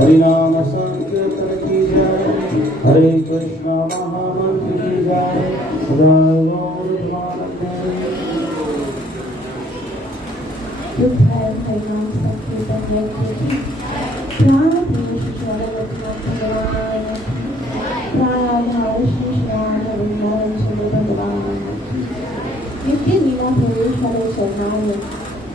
हरिनाम संकीर्तन की जय, हरे कृष्ण महामंत्र की जय, सदा हरिनाम संकीर्तन प्राण नित्य लीला प्रवेश हरे शरणाय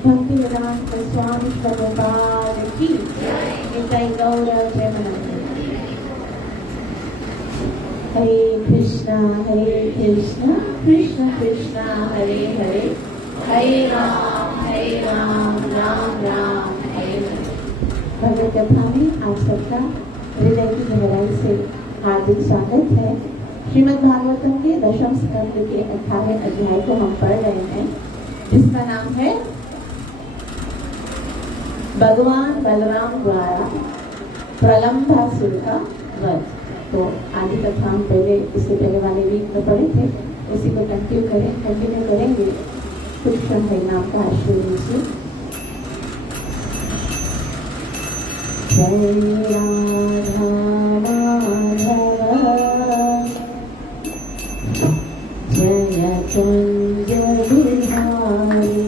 भक्ति वेदांत स्वामी प्रभुपाद की नित्य गौर प्रेमानंद। हरे कृष्णा कृष्ण कृष्ण हरे हरे, हरे राम राम राम हरे हरे। भगवत कथा में आप सबका हृदय की गहराई से हार्दिक स्वागत है। श्रीमद् भागवतम के दशम स्कंद के 18वें अध्याय को हम पढ़ रहे हैं, जिसका नाम है भगवान बलराम द्वारा प्रलंबासुर का वध। तो आदि कथा हम पहले इससे पहले वाले वीक में पढ़े थे, उसी को कंटिन्यू करेंगे। कुछ क्षण नाम का आश्रय लीजिए। जय राधा जय कुंज बिहारी,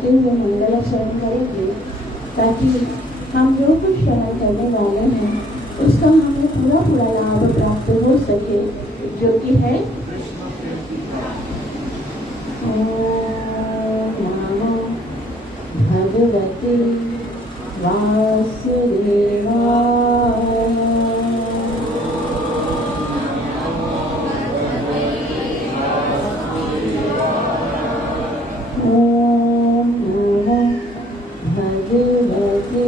करते हुए मंगलाचरण करेंगे ताकि हम जो कुछ श्रवण करने वाले हैं उसका हमें पूरा पूरा लाभ प्राप्त हो सके, जो कि है ओम नमो भगवते वासुदेवाय। ओम नमो भगवते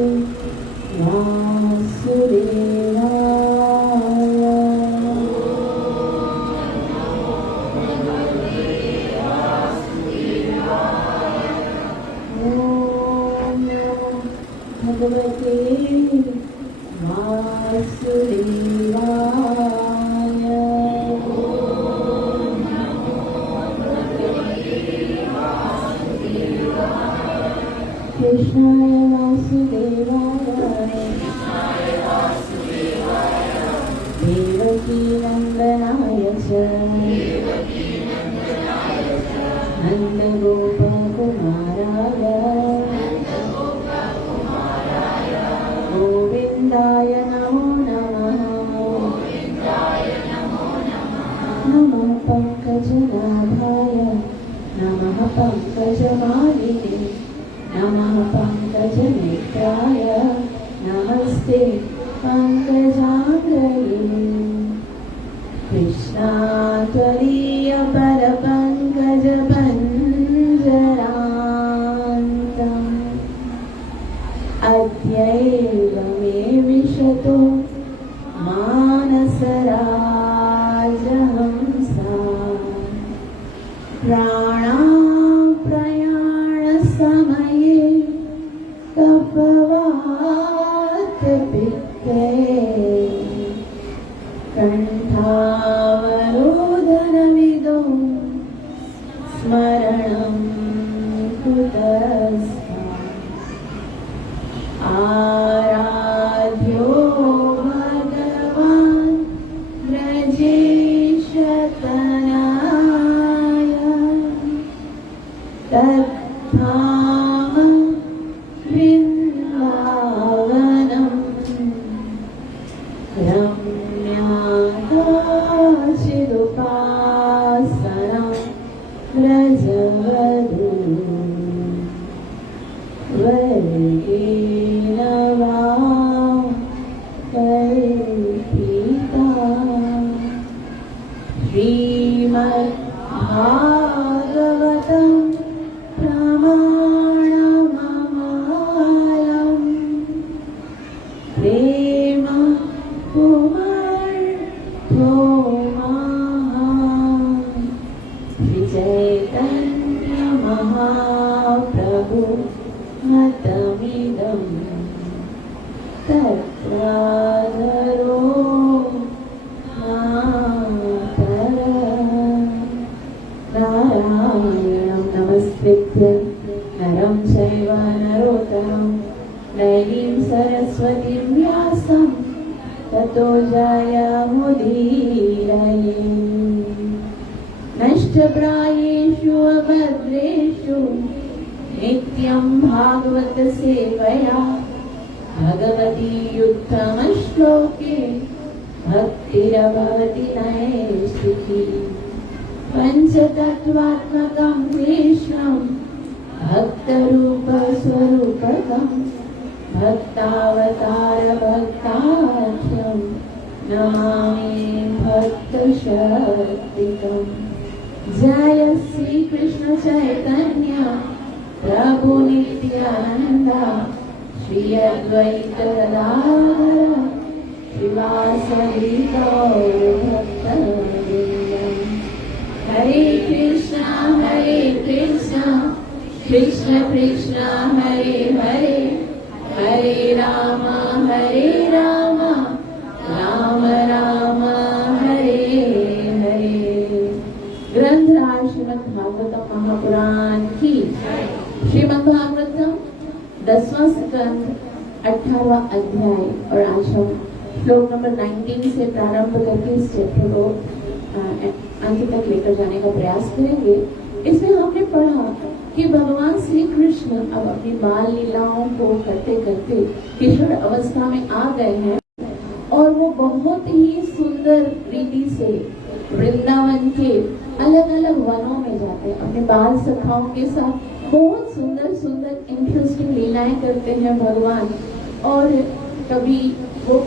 वासुदेवाय। ओम नमो भगवते वासुदेवाय। कृष्णाय वासुदेवाय देवकी नंदनाय च नन्दगोपकुमाराय गोविन्दाय नमो नमः। नमः पङ्कजनाभाय नमः पङ्कजमालिने नमः पङ्कजनेत्राय नमस्ते पङ्कजाङ्घ्रये। कृष्णात्वदीयपरपङ्कजपञ्जरान्तम् अद्यैव मे विशतो मानसराजहंसा प्राणाप्रयाणसमये कफवातपित्ते कण्ठावरोधनविदो स्मरणं कुतस्तात् आराध्यो भगवान् ब्रजेशतनाय तद्धाम वृन्दावनम् रम्याकाचिदुपासनं व्रजवधू वर्गेण वा कल्पिता। श्रीमद्भागवतं प्रमाणममालम् प्रेम कुमार्थो श्रीचैतन्य महाप्रभु मतमिदं तत्त्वादरो मातर। नारायणं नमस्कृत्य नरं चैव नरोत्तमं देवीं सरस्वतीं व्यासं ततो जयमुदीरये। नष्टप्रायेषु अभद्रेषु नित्यं भागवत सेवया भगवती उत्तमश्लोके भक्तिरभवति नैष्ठिकी। पञ्चतत्त्वात्मकं कृष्णं भक्तरूपस्वरूपकं भक्तावतारभक्ताख्यं नमामि भक्तशक्तिकम्। जय श्री कृष्ण चैतन्य प्रभु नित्यानंदा श्री अद्वैत गदाधर श्रीवासदि गौर भक्तवृंद। हरे कृष्णा कृष्ण कृष्ण हरे हरे हरे राम राम राम हरे हरे। ग्रंथराज श्रीमद् भागवतम महापुराण की। श्रीमद् भागवतम 10वां स्कंद 18वां अध्याय। और आज हम श्लोक नंबर 19 से प्रारंभ करके इस चैप्टर को अंत तक लेकर जाने का प्रयास करेंगे। इसमें हमने पढ़ा कि भगवान श्री कृष्ण अब अपनी बाल लीलाओं को करते करते किशोर अवस्था में आ गए हैं और वो बहुत ही सुंदर रीति से वृंदावन के अलग अलग वनों में जाते हैं, अपने बाल सखाओं के साथ बहुत सुंदर सुंदर इंटरेस्टिंग लीलाएं करते हैं भगवान। और कभी वो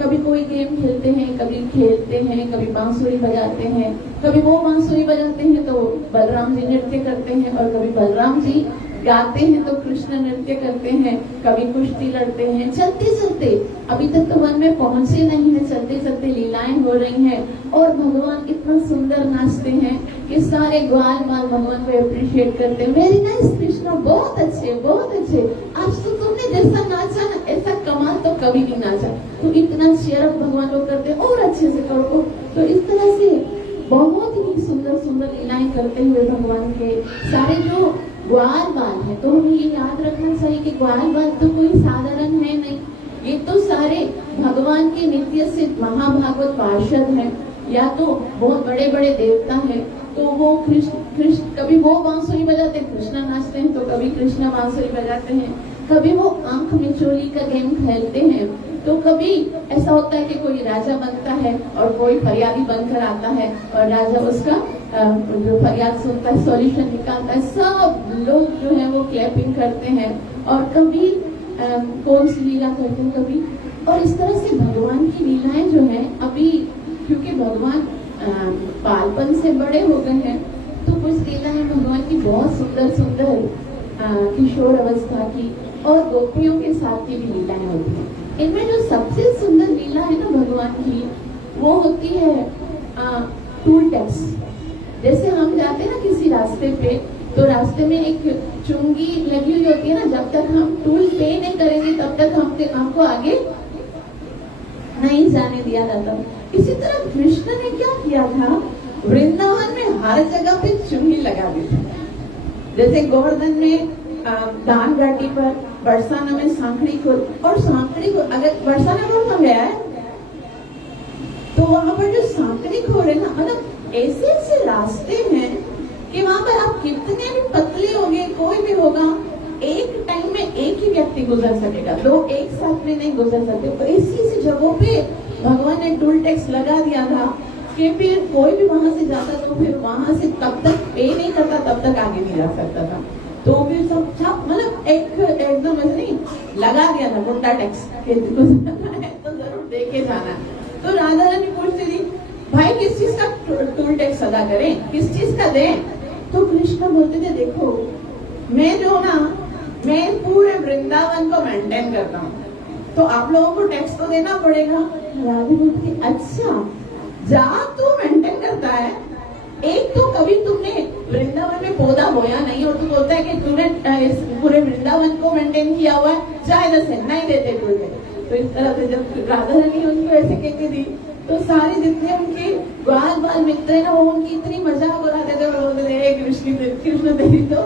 कभी कोई गेम खेलते हैं, कभी खेलते हैं, कभी बांसुरी बजाते हैं, कभी वो बांसुरी बजाते हैं तो बलराम जी नृत्य करते हैं, और कभी बलराम जी गाते हैं तो कृष्ण नृत्य करते हैं, कभी कुश्ती लड़ते हैं। चलते चलते अभी तक तो वन में पहुंचे नहीं है, चलते चलते लीलाएं हो रही हैं और भगवान इतना सुंदर नाचते हैं कि सारे ग्वाल बाल भगवान को अप्रिशिएट करते हैं। वेरी नाइस कृष्णा, बहुत अच्छे बहुत अच्छे, आज तो तुमने जैसा नाचा ना ऐसा कमाल तो कभी नहीं नाचा, तो इतना चेयर भगवान लोग करते हैं और अच्छे से करो। तो इस तरह से बहुत ही सुंदर सुंदर लीलाएं करते हुए भगवान के सारे जो ग्वाल बाल है, तो हमें ये याद रखना चाहिए कि ग्वाल बाल तो कोई साधारण है नहीं, ये तो सारे भगवान के नित्य सिद्ध महाभागवत पार्षद हैं, या तो बहुत बड़े बड़े देवता हैं। तो वो कृष्ण कभी वो बांसुरी बजाते कृष्णा नाचते हैं, तो कभी कृष्णा बांसुरी बजाते हैं, कभी वो आंख मिचोली का गेम खेलते हैं, तो कभी ऐसा होता है कि कोई राजा बनता है और कोई फरियादी बनकर आता है और राजा उसका जो फरियाद सुनता है सॉल्यूशन निकालता है, सब लोग जो है वो क्लैपिंग करते हैं। और कभी कौन सी लीला करते हैं कभी, और इस तरह से भगवान की लीलाएं जो है अभी क्योंकि भगवान बालपन से बड़े हो गए हैं, तो कुछ लीलाएं भगवान की बहुत सुंदर सुंदर किशोर अवस्था की और गोपियों के साथ की भी लीलाएं होती हैं। इनमें जो सबसे सुंदर लीला है ना भगवान की, वो होती है टूल टैक्स। जैसे हम जाते हैं ना किसी रास्ते पे, तो रास्ते में एक चुंगी लगी हुई होती है ना, जब तक हम टूल पे नहीं करेंगे तब तक हमको आगे नहीं जाने दिया जाता। इसी तरह कृष्ण ने क्या किया था, वृंदावन में हर जगह पे चुंगी लगा दी थी। जैसे गोवर्धन में दान घाटी पर, बरसाना में सांकड़ी को, और सांकड़ी को अगर बरसाना में गया है तो वहां पर जो सांकड़ी खोर है ना, मतलब ऐसे ऐसे रास्ते हैं कि वहां पर आप कितने भी पतले होंगे, कोई भी होगा, एक टाइम में एक ही व्यक्ति गुजर सकेगा, दो एक साथ में नहीं गुजर सकते। तो ऐसी जगहों पे भगवान ने टोल टैक्स लगा दिया था कि फिर कोई भी वहां से जाता तो फिर वहां से तब तक पे नहीं करता, तब तक आगे नहीं जा सकता था। तो फिर सब मतलब एकदम ऐसे नहीं लगा दिया था गुंडा टैक्स, तो जरूर देखे जाना। तो राधा रानी पूछती थी, भाई किस चीज का टोल टैक्स अदा करें, किस चीज का दें? तो कृष्ण बोलते थे, देखो मैं पूरे वृंदावन को मेंटेन करता हूँ, तो आप लोगों को टैक्स तो देना पड़ेगा। राधा बोलती, अच्छा जहाँ तू मेंटेन करता है, एक तो कभी तुमने वृंदावन में पौधा बोया नहीं, और तू बोलता है कि तूने पूरे वृंदावन को मेंटेन किया हुआ है, जायदा से नहीं देते तुझे। तो इस तरह से जब राधा रानी उनको ऐसे कहती थी, तो सारे जितने उनके ग्वाल बाल मित्र है ना, वो उनकी इतनी मजाक उड़ाते थे और बोलते थे, कृष्ण तेरी तो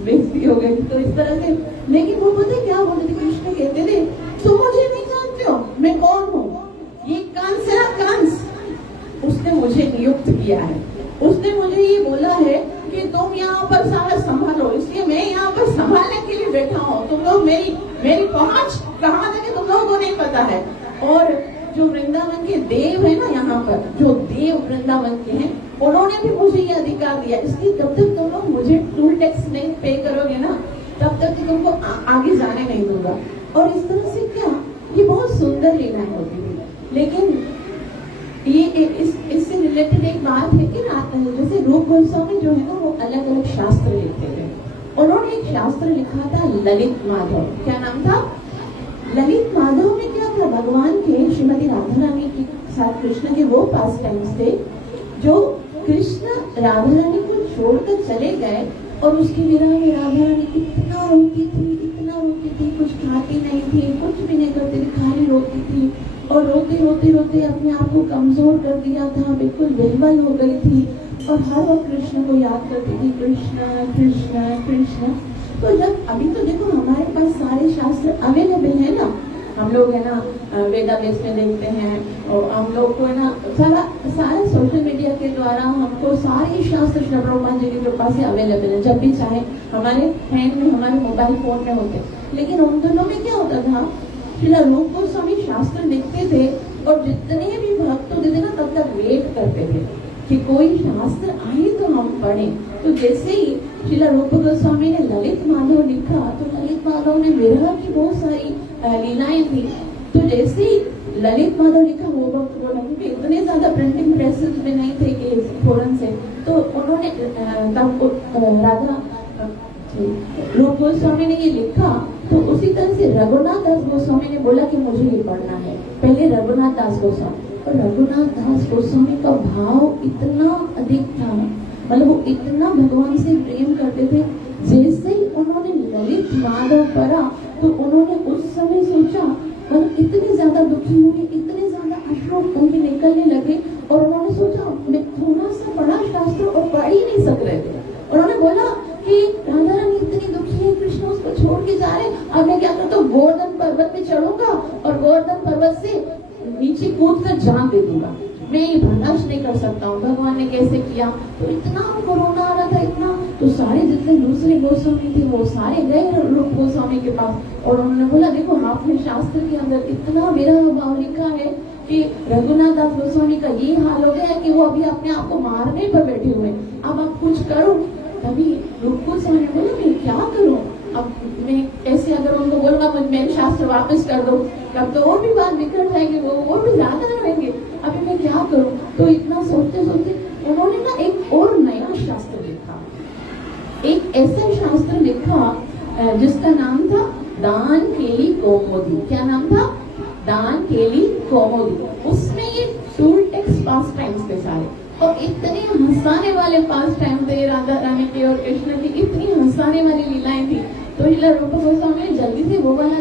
बेइज्जती हो गई। तो इस तरह से, लेकिन वो पता क्या बोलते थे, कृष्ण कहते थे, तुम मुझे नहीं जानते हो, मैं कौन हूँ? ये कंस है ना, कंस, उसने मुझे नियुक्त किया है, उसने मुझे ये बोला है कि तुम यहाँ पर सारा संभालो, इसलिए मैं यहाँ पर संभालने के लिए बैठा हूँ। तुम लोग मेरी पहुंच कहाँ तक है तुम लोगों को नहीं पता है। और जो वृंदावन के देव है ना, यहाँ पर जो देव वृंदावन के हैं, उन्होंने भी मुझे ये अधिकार दिया, इसलिए तब तक तुम लोग मुझे टोल टैक्स नहीं पे करोगे ना, तब तक तुमको आगे जाने नहीं दूंगा। और इस तरह से क्या, ये बहुत सुंदर लीलाएं होती थी। लेकिन ये इससे रिलेटेड एक बात है कि जैसे रूप गोस्वामी जो है ना, वो अलग अलग शास्त्र लिखते थे। उन्होंने एक शास्त्र लिखा था ललित माधव। क्या नाम था? ललित माधव में क्या था, भगवान के श्रीमती राधा रानी के साथ कृष्ण के वो पास टाइम्स थे जो कृष्ण राधा रानी को छोड़कर चले गए, और उसकी विरह में राधा रानी इतना रोती थी, कुछ खाती नहीं थी, कुछ भी नहीं करती थी, खाली रोती थी, और रोते अपने आप को कमजोर कर दिया था, बिल्कुल विह्वल हो गई थी, और हर वक्त कृष्ण को याद करती थी, कृष्ण कृष्ण कृष्ण। तो जब अभी तो देखो हमारे पास सारे शास्त्र अवेलेबल है ना, हम लोग है ना वेदाबेस में देखते हैं और हम लोग को ना सारा सोशल मीडिया के द्वारा हमको सारे शास्त्र श्री प्रभुपाद जी की कृपा से अवेलेबल है, जब भी चाहे हमारे हैंड में, हमारे मोबाइल फोन में होते। लेकिन उन दिनों में क्या होता था, श्रील रूप गोस्वामी शास्त्र लिखते थे और जितने भी भक्त होते थे ना तब तक वेट करते थे कि कोई शास्त्र आए तो हम पढ़ें। तो जैसे ही श्रील रूप गोस्वामी ने ललित माधव लिखा तो ललित माधव ने विरह की बहुत सारी लीलाएं थी। तो जैसे ही ललित माधव लिखा वो वक्त बोला, क्योंकि इतने ज्यादा प्रिंटिंग प्रेसेस में नहीं थे कि फौरन से, तो उन्होंने राधा रूप गोस्वामी ने ये लिखा। तो उसी तरह से रघुनाथ दास गोस्वामी ने बोला कि मुझे ये पढ़ना है। पहले रघुनाथ दास गोस्वामी, और रघुनाथ दास गोस्वामी का भाव इतना अधिक था, मतलब वो इतना भगवान से प्रेम करते थे। जैसे ही उन्होंने ललित माधव पढ़ा तो उन्होंने उस समय सोचा, मतलब इतने ज्यादा दुखी हुए, इतने ज्यादा अश्रु उनके निकलने लगे और उन्होंने सोचा मैं थोड़ा सा पढ़ा शास्त्र और पढ़ ही नहीं सक रहे थे। उन्होंने बोला कि राधा रानी इतनी दुखी है, कृष्ण उसको छोड़ के जा रहे, अब मैं क्या करता हूँ, गोवर्धन पर्वत पे चढ़ूंगा और गोवर्धन पर्वत से नीचे कूद कर जान दे दूंगा, मैं ये बर्दाश्त नहीं कर सकता हूँ। भगवान ने कैसे किया, तो इतना कोरोना आ रहा था इतना, तो सारे जितने दूसरे गोस्वामी थे वो सारे गए रूप गोस्वामी के पास और उन्होंने बोला देखो आपने शास्त्र के अंदर इतना विरह भाव लिखा है कि रघुनाथ दास गोस्वामी का ये हाल हो गया है कि वो अभी अपने आप को मारने पर बैठे हुए, अब आप कुछ करो। तभी रूप गोस्वामी ने बोला मैं क्या करूँ, अब मैं कैसे, अगर उनको बोलूंगा मेरे शास्त्र वापस कर दो तब तो और भी बात बिखर जाएगी, वो और भी ज्यादा रहेंगे, अभी मैं क्या करूं। तो इतना सोचते सोचते उन्होंने ना एक और नया शास्त्र लिखा, एक ऐसा शास्त्र लिखा जिसका नाम था दान केली कौमुदी। क्या नाम था? दान केली कौमुदी। उसमें ये टूल टेक्स्ट पास टाइम्स थे सारे, और इतने हंसाने वाले पास टाइम थे राधा रानी के और कृष्ण की, इतनी हंसाने वाली लीलाएं थी। तो श्रील रूप गोस्वामी ने जल्दी से वो वाला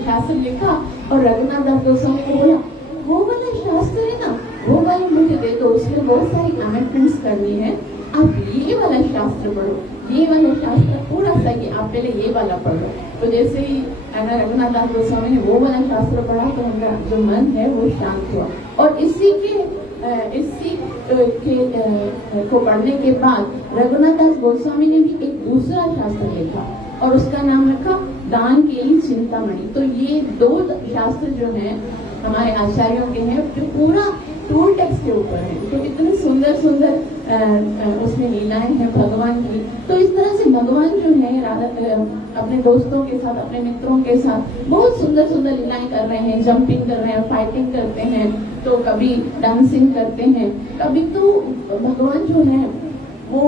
शास्त्र लिखा और रघुनाथ दास गोस्वामी को बोला वो वाला शास्त्र है ना, वो वाला मुझे दे दो, उसमें बहुत सारी अमेंडमेंट्स करनी है, आप ये वाला शास्त्र पढ़ो, ये वाला शास्त्र पूरा सही है, आप पहले ये वाला पढ़ो। तो जैसे ही रघुनाथ दास गोस्वामी ने वो वाला शास्त्र पढ़ा तो उनका जो मन है वो शांत हुआ। और इसी को पढ़ने के बाद रघुनाथ दास गोस्वामी ने भी एक दूसरा शास्त्र लिखा और उसका नाम रखा दान केली चिंतामणि। तो ये दो शास्त्र जो हैं हमारे आचार्यों के हैं, जो पूरा टूल टेक्स्ट के ऊपर है। तो इतने सुंदर सुंदर उसमें लीलाएं हैं भगवान की। तो इस तरह से भगवान जो है अपने दोस्तों के साथ, अपने मित्रों के साथ बहुत सुंदर सुंदर लीलाएं कर रहे हैं, जंपिंग कर रहे हैं, फाइटिंग करते हैं, तो कभी डांसिंग करते हैं, कभी तो भगवान जो है वो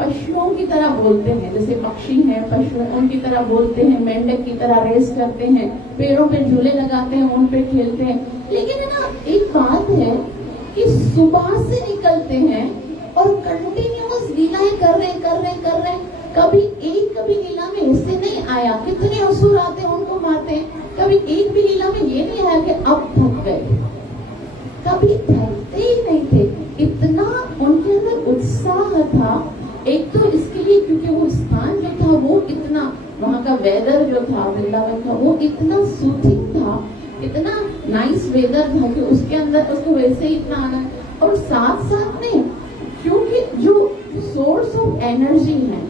पशुओं की तरह बोलते हैं, जैसे पक्षी हैं पशु उनकी तरह बोलते हैं, मेंढक की तरह रेस करते हैं, पेड़ों पे झूले लगाते हैं, उन पे खेलते हैं। लेकिन है ना एक बात है कि सुबह से निकलते हैं और कंटिन्यूअस लीलाएं कर रहे हैं। कभी लीला में हिस्से नहीं आया, कितने असुर आते हैं उनको मारते हैं, कभी एक भी लीला में ये नहीं आया कि अब थक गए, कभी थकते ही नहीं थे। इतना उनके अंदर उत्साह था। एक तो इसके लिए क्योंकि वो स्थान जो था वो इतना, वहाँ का वेदर जो था वृंदावन का वो इतना सूथिंग था, इतना नाइस वेदर था कि उसके अंदर उसको वैसे ही इतना आनंद। और साथ साथ में क्योंकि जो सोर्स ऑफ एनर्जी है,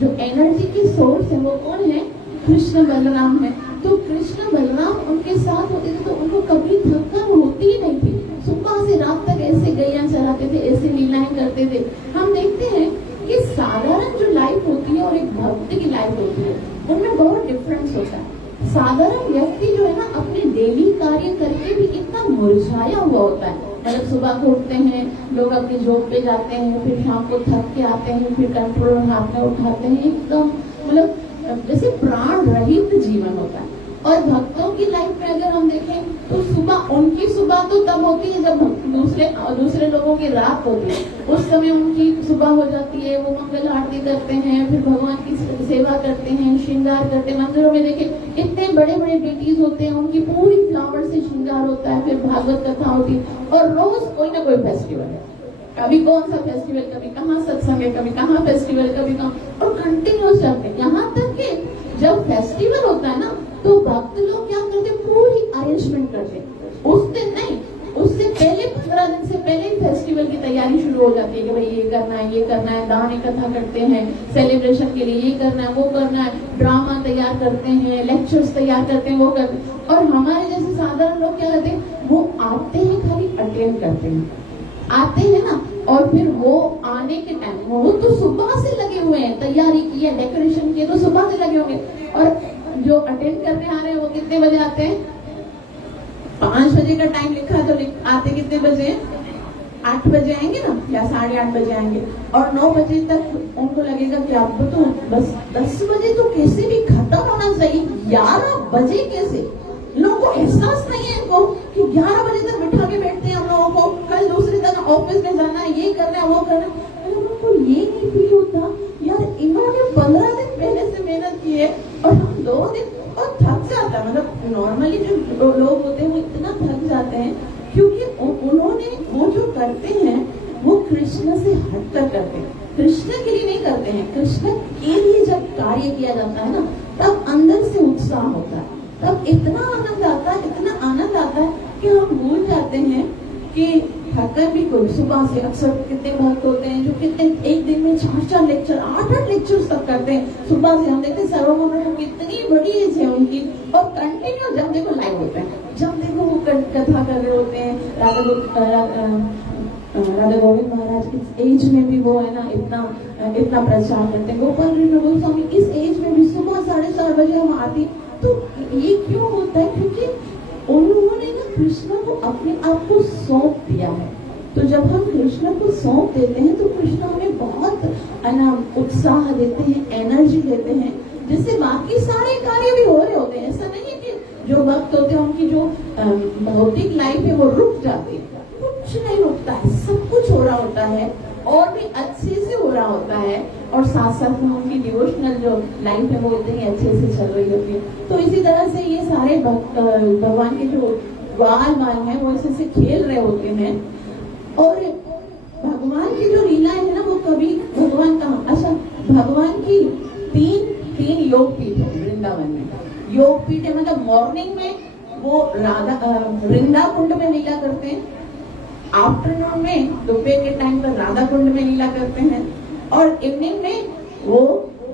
जो एनर्जी की सोर्स है वो कौन है? कृष्ण बलराम है। तो कृष्ण बलराम उनके साथ होते थे तो उनको कभी थकान होती ही नहीं थी। सुबह से रात तक ऐसे गैया चलाते थे, ऐसे लीलाएं करते थे। हम देखते हैं कि साधारण जो लाइफ होती है और एक भक्त की लाइफ होती है उनमें बहुत डिफरेंस होता है। साधारण व्यक्ति जो है ना अपने डेली कार्य करके भी इतना मुरझाया हुआ होता है। मतलब सुबह को उठते हैं, लोग अपनी जॉब पे जाते हैं, फिर शाम को थक के आते हैं, फिर कंट्रोल हाथ में उठाते हैं, एकदम मतलब जैसे प्राण रहित जीवन होता है। और भक्तों की लाइफ में अगर हम देखें तो सुबह, उनकी सुबह तो तब होती है जब दूसरे लोगों की रात होती है। उस समय उनकी सुबह हो जाती है, वो मंगल आरती करते हैं, फिर भगवान की सेवा करते हैं, श्रृंगार करते हैं। मंदिरों में देखें इतने बड़े बड़े डेटीज होते हैं, उनकी पूरी फ्लावर से श्रृंगार होता है, फिर भागवत कथा होती है। और रोज कोई ना कोई फेस्टिवल है, कभी कौन सा फेस्टिवल, कभी कहाँ सत्संग है, कभी कहाँ फेस्टिवल, कभी कहाँ, और कंटिन्यूस चलते हैं। यहाँ तक कि जब फेस्टिवल होता है ना तो भक्त लोग क्या करते, पूरी अरेंजमेंट करते हैं। उस दिन नहीं, उससे पहले 15 दिन से पहले ही फेस्टिवल की तैयारी शुरू हो जाती है कि भाई ये करना है, ये करना है, दान इकट्ठा करते हैं सेलिब्रेशन के लिए, ये करना है, वो करना है, ड्रामा तैयार करते हैं, लेक्चर्स तैयार करते हैं, वो करते हैं। और हमारे जैसे साधारण लोग क्या करते हैं, वो आते हैं खाली अटेंड करते हैं, आते हैं ना, और फिर वो आने के टाइम वो तो सुबह से लगे हुए हैं, तैयारी की है, डेकोरेशन की है, तो सुबह से लगे होंगे। और जो अटेंड करने आ रहे हैं वो कितने बजे आते हैं? 5 बजे का टाइम लिखा है तो आते कितने बजे? 8 बजे आएंगे ना, या 8:30 बजे आएंगे। और 9 बजे तक उनको लगेगा कि अब तो बस 10 बजे तो कैसे भी खत्म होना चाहिए, 11 बजे कैसे? लोगों को एहसास नहीं है इनको कि 11 बजे तक बिठा के बैठते हैं हम लोगों को, कल दूसरे दिन ऑफिस में जाना है, ये करना है, वो करना है। उनको ये नहीं फील होता यार इन्होंने 15 दिन पहले से मेहनत की है और हम 2 दिन, और थक जाता है। मतलब नॉर्मली जो लोग होते हैं वो इतना थक जाते हैं क्योंकि उन्होंने वो जो करते हैं वो कृष्ण से हटकर करते हैं, कृष्ण के लिए नहीं करते हैं। कृष्ण के लिए जब कार्य किया जाता है ना, तब अंदर से उत्साह होता है, तब इतना आनंद आता है, इतना आनंद आता है कि हम भूल जाते हैं कि थककर भी कोई सुबह से, अक्सर कितने भक्त होते हैं जो कितने एक दिन में 4 लेक्चर, 8 लेक्चर्स तक करते हैं सुबह से। हम देखते हैं सर्वमंगल कितनी बड़ी एज है उनकी, और कंटिन्यू जब देखो लाइव होते हैं, जब देखो वो कथा कर रहे होते हैं। राधा गोविंद महाराज इस एज में भी वो है ना इतना प्रचार करते हैं। गोपाल कृष्ण गोस्वामी इस एज में भी सुबह 4:30 बजे हम आती। तो ये क्यों होता है? क्योंकि उन्होंने ना कृष्ण को अपने आप को सौंप दिया है। तो जब हम कृष्ण को सौंप देते हैं तो कृष्ण हमें बहुत उत्साह देते हैं, एनर्जी देते हैं, जिससे बाकी सारे कार्य भी हो रहे होते हैं। ऐसा नहीं है कि जो भक्त होते हैं उनकी जो भौतिक लाइफ है वो रुक जाती है, कुछ नहीं रुकता है, सब कुछ हो रहा होता है और भी अच्छे से हो रहा होता है। और साथ साथ में उनकी डिवोशनल जो लाइफ है वो इतनी अच्छे से चल रही होती है। तो इसी तरह से ये सारे भगवान के जो बाल हैं वो ऐसे खेल रहे होते हैं। और भगवान की जो लीलाएं है ना, वो कभी भगवान का अच्छा भगवान की तीन योग पीठ है वृंदावन में। योग पीठ है मतलब मॉर्निंग में वो वृंदा कुंड में लीला करते हैं, आफ्टरनून में दोपहर के टाइम पर राधा कुंड में लीला करते हैं, और इवनिंग में वो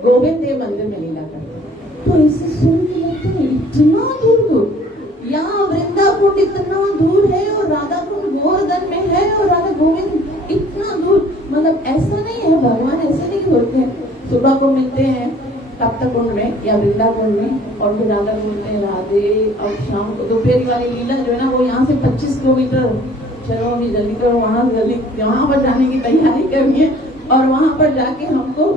गोविंद देव मंदिर में लीला करते हैं। तो इसे सुन के लगता है इतना दूर यहाँ वृंदा कुंड इतना दूर है और राधा कुंड गोवर्धन में है और राधा गोविंद इतना दूर। मतलब ऐसा नहीं है, भगवान ऐसे नहीं होते हैं। सुबह को मिलते हैं तप्त कुंड में या वृंदा कुंड में, और फिर राधा कुंड में राधे, और शाम को दोपहर वाली लीला जो है ना वो यहाँ से 25 किलोमीटर, चलो अभी जल्दी करो, वहां जल्दी वहां पर जाने की तैयारी करनी है और वहां पर जाके हमको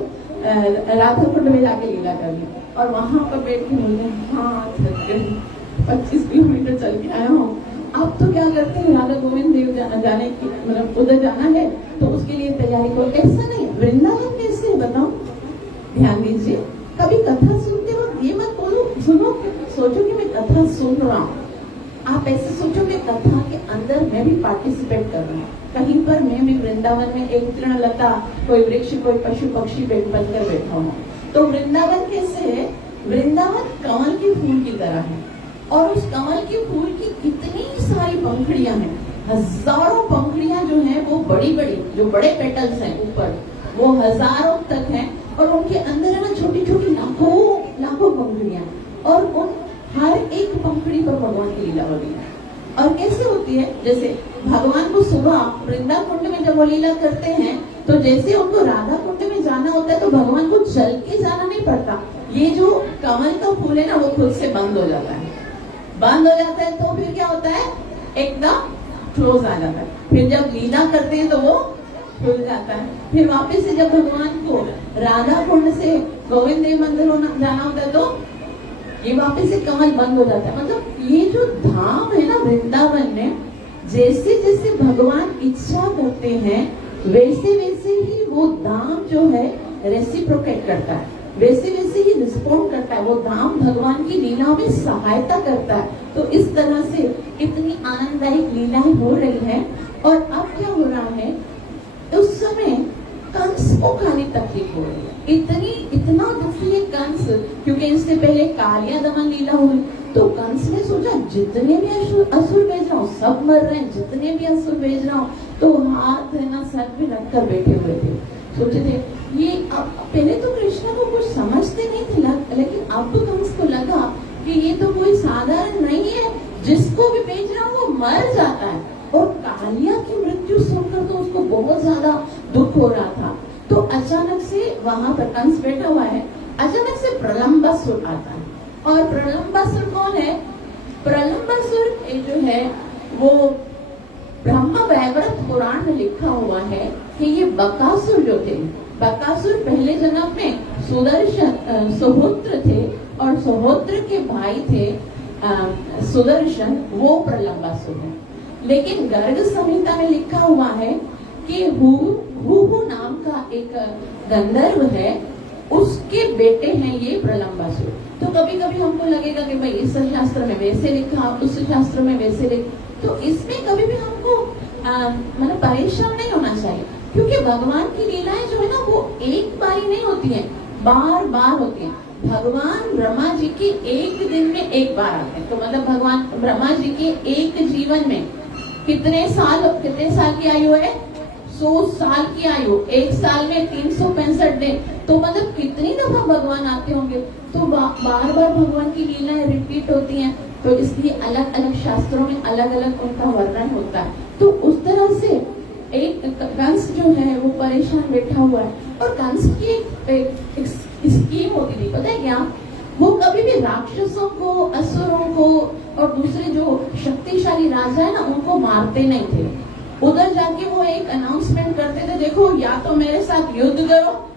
राधा कुंड में जाके लीला करनी है। और वहां पर बैठ के बोलते हाँ थक गए, 25 किलोमीटर चल के आया हूँ। अब तो क्या करते हैं, राधा गोविंद देव जाने की मतलब उधर जाना है तो उसके लिए तैयारी करो। ऐसा नहीं, वृंदावन कैसे बताओ, ध्यान दीजिए। कभी कथा सुनते वक्त ये मत बोलो, सुनो सोचो कि मैं कथा सुन रहा हूँ। आप ऐसे सोचो कि कथा के अंदर मैं भी पार्टिसिपेट कर रहा हूँ, कहीं पर मैं भी वृंदावन में एक तृणलता, कोई वृक्ष, कोई पशु पक्षी बनकर बैठा हूँ। तो वृंदावन कैसे है? वृंदावन कमल के फूल की तरह है, और उस कमल के फूल की कितनी सारी पंखुड़ियां हैं, हजारों पंखुड़ियां जो हैं वो बड़ी बड़ी, जो बड़े पेटल्स हैं ऊपर वो हजारों तक हैं, और उनके अंदर है ना छोटी छोटी लाखों पंखुड़ियां, और उन हर एक पंखुड़ी पर भगवान की लीला हो रही है। और कैसे होती है? जैसे भगवान को सुबह वृंदा कुंड में जब वो लीला करते हैं तो जैसे उनको राधा कुंड में जाना होता है तो भगवान को चल के जाना नहीं पड़ता। ये जो कमल का फूल है ना वो खुद से बंद हो जाता है, तो फिर क्या होता है, एकदम क्लोज आ जाता है। फिर जब लीला करते हैं तो वो खुल जाता है। फिर वापस से जब भगवान को राधा कुंड से गोविंद देव मंदिर जाना होता है तो ये वापस से कमल बंद हो जाता है। मतलब ये जो धाम है ना वृंदावन में, जैसे जैसे भगवान इच्छा करते हैं वैसे वैसे ही वो धाम जो है रेसिप्रोकेट करता है, वैसे वैसे ही रिस्पॉन्ड करता है। वो धाम भगवान की लीला में सहायता करता है। तो इस तरह से इतनी आनंददायक लीलाएं हो रही है। और अब क्या हो रहा है, उस समय कंस को खाली तकलीफ हो रही है, इतना दुखी है कंस, क्योंकि इससे पहले कालिया दमन लीला हुई, तो कंस ने सोचा जितने भी असुर भेज रहा हूँ सब मर रहे हैं, जितने भी असुर भेज रहा हूँ, तो हाथ है ना सर पे रखकर बैठे हुए थे। सोचे थे ये पहले तो कृष्ण को कुछ समझते नहीं थे, लेकिन अब कंस को लगा कि ये तो कोई साधारण नहीं है, जिसको भी भेज रहा हूँ वो मर जाता है। और कालिया की मृत्यु सुनकर तो उसको बहुत ज्यादा दुख हो रहा था। तो अचानक से वहां पर कंस बैठा हुआ है, अचानक से प्रलंबासुर आता है। और प्रलंबासुर कौन है? प्रलंबासुर जो है वो ब्रह्म वैवर्त पुराण में लिखा हुआ है कि ये बकासुर जो थे, बकासुर पहले जन्म में सुदर्शन सुहोत्र थे और सुहोत्र के भाई थे सुदर्शन, वो प्रलंबासुर है। लेकिन गर्ग संहिता में लिखा हुआ है कि हु नाम का एक गंधर्व है, उसके बेटे हैं ये प्रलंबासुर। तो कभी कभी हमको लगेगा कि भाई इस शास्त्र में वैसे लिखा, उस शास्त्र में वैसे लिखा, तो इसमें कभी भी हमको मतलब परेशान नहीं होना चाहिए, क्योंकि भगवान की लीलाएं जो है ना वो एक बारी नहीं होती हैं, बार बार होती हैं। भगवान ब्रह्मा जी के एक दिन में एक बार आते हैं। तो मतलब भगवान ब्रह्मा जी के एक जीवन में कितने साल की आयु है? 100 साल की आयु, एक साल में 365 दिन। तो मतलब कितनी दफा भगवान आते होंगे, तो बार बार भगवान की लीलाएं रिपीट होती हैं, तो इसलिए अलग अलग शास्त्रों में अलग अलग उनका वर्णन होता है। तो उस तरह से एक कंस जो है वो परेशान बैठा हुआ है, और कंस की एक स्कीम होती थी, पता है क्या? वो कभी भी राक्षसों को, असुरों को और दूसरे जो शक्तिशाली राजा है ना उनको मारते नहीं थे। उधर जाके वो एक अनाउंसमेंट करते थे, देखो या तो मेरे साथ युद्ध करो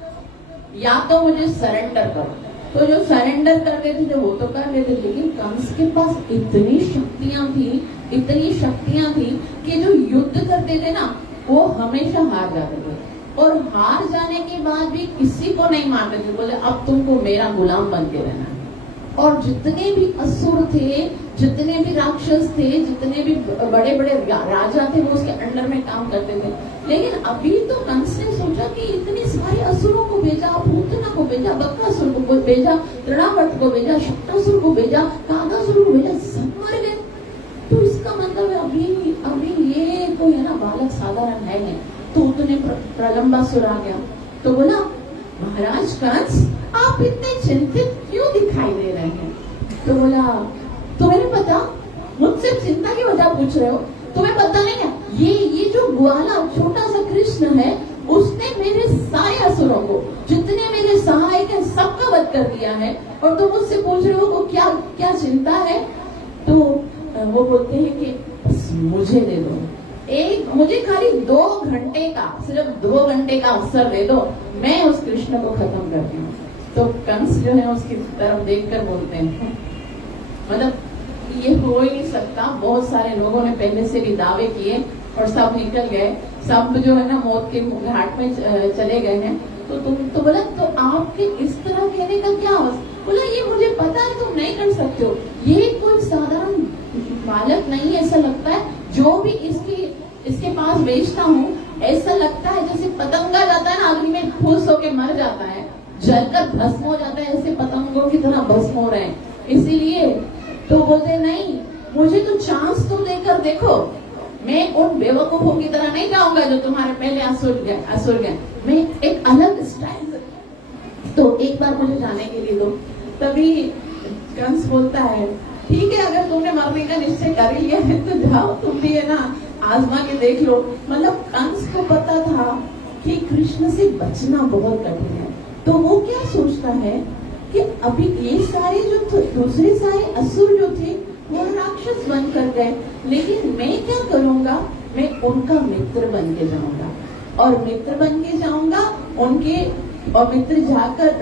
या तो मुझे सरेंडर करो। तो जो सरेंडर करते थे वो तो कर लेते, लेकिन कंस के पास इतनी शक्तियां थी कि जो युद्ध करते थे ना वो हमेशा हार जाते थे, और हार जाने के बाद भी किसी को नहीं मारते थे, बोले अब तुमको मेरा गुलाम बन के रहना है। और जितने भी असुर थे, जितने भी राक्षस थे, जितने भी बड़े बड़े राजा थे, वो उसके अंडर में काम करते थे। लेकिन अभी तो कंस ने सोचा कि इतने सारे असुरों को भेजा, पूतना को भेजा, बकासुर को भेजा, तृणावर्त को भेजा, शक्तासुर को भेजा, कागासुर को भेजा, सब मर गए। तो इसका मतलब है अभी ये कोई है ना बालक साधारण है नहीं। तो उतने प्रलंबासुर आ गया, तो बोला महाराज कंस आप इतने चिंतित क्यों दिखाई दे रहे हैं? तो बोला तुम्हें नहीं पता, मुझसे चिंता की वजह पूछ रहे हो? तुम्हें पता नहीं है ये जो ग्वाला छोटा सा कृष्ण है, उसने मेरे सारे असुरों को, जितने मेरे सहायक हैं, सबका वध कर दिया है, और तुम मुझसे पूछ रहे हो वो क्या चिंता है? तो वो बोलते हैं कि मुझे दे दो, मुझे खाली 2 घंटे का, सिर्फ 2 घंटे का अवसर दे दो, मैं उस कृष्ण को खत्म करती हूँ। तो कंस जो है उसकी तरफ देखकर बोलते हैं मतलब ये हो ही नहीं सकता, बहुत सारे लोगों ने पहले से भी दावे किए और सब निकल गए, सब जो है ना मौत के घाट में चले गए हैं। तो तुम तो बोला तो आपके इस तरह कहने का क्या अवस्था? बोला ये मुझे पता है तुम नहीं कर सकते हो, ये कोई साधारण बालक नहीं, ऐसा लगता है जो भी इसके पास बेचता हूँ ऐसा लगता है जैसे पतंगा जाता है ना अग्नि में फूस होके मर जाता है, जलकर भस्म हो जाता है, ऐसे पतंगों की तरह भस्म हो रहे हैं। इसीलिए तो बोलते नहीं, मुझे तो चांस तो देकर देखो, मैं उन बेवकूफों की तरह नहीं जाऊंगा जो तुम्हारे पहले असुर गए, मैं एक अलग स्टाइल, तो एक बार मुझे जाने के लिए दो। तभी कंस बोलता है ठीक है, अगर तुमने मरने का निश्चय कर लिया है तो जाओ, तुम भी है ना आजमा के देख लो। मतलब कंस को पता था कि कृष्ण से बचना बहुत कठिन है, तो वो क्या सोचता है कि अभी ये सारे जो दूसरे सारे असुर जो थे वो राक्षस बन कर गए, लेकिन मैं क्या करूंगा, मैं उनका मित्र बन के जाऊंगा, और मित्र बन के जाऊंगा उनके, और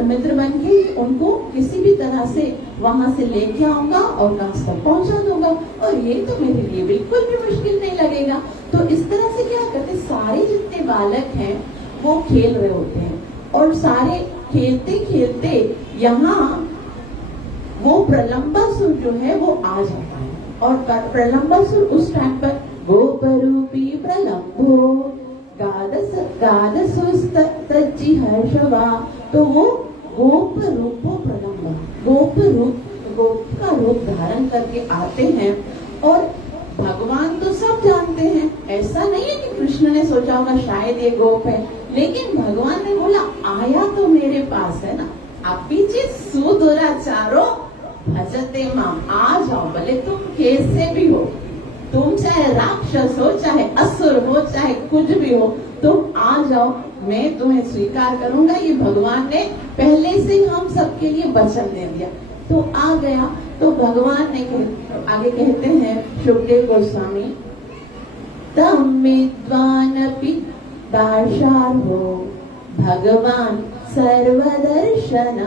मित्र बन के उनको किसी भी तरह से वहां से लेके आऊंगा और कंस तक पहुंचा दूंगा, और ये तो मेरे लिए बिल्कुल भी मुश्किल नहीं लगेगा। तो इस तरह से क्या करते, सारे जितने बालक हैं वो खेल रहे होते हैं, और सारे खेलते खेलते यहाँ वो प्रलंबासुर जो है वो आ जाता है, और प्रलंबासुर उस टाइम पर गोपरूपी प्रलंबो गादसुस्तज्जिहर्षवा, तो वो गोप रूपो प्रलंबा, गोप का रूप धारण करके आते हैं। और भगवान तो सब जानते हैं, ऐसा नहीं है कि कृष्ण ने सोचा होगा शायद ये गोप है, लेकिन भगवान ने बोला आया तो मेरे पास है ना, अपीचे सुदुराचारो भजते माम, आ जाओ, भले तुम कैसे भी हो, तुम चाहे राक्षस हो, चाहे असुर हो, चाहे कुछ भी हो, तुम आ जाओ, मैं तुम्हें स्वीकार करूंगा। ये भगवान ने पहले से हम सबके लिए वचन दे दिया। तो आ गया। तो भगवान ने आगे कहते हैं शुकदेव गोस्वामी, तम विद्वानपि दाशार्हो भगवान सर्वदर्शन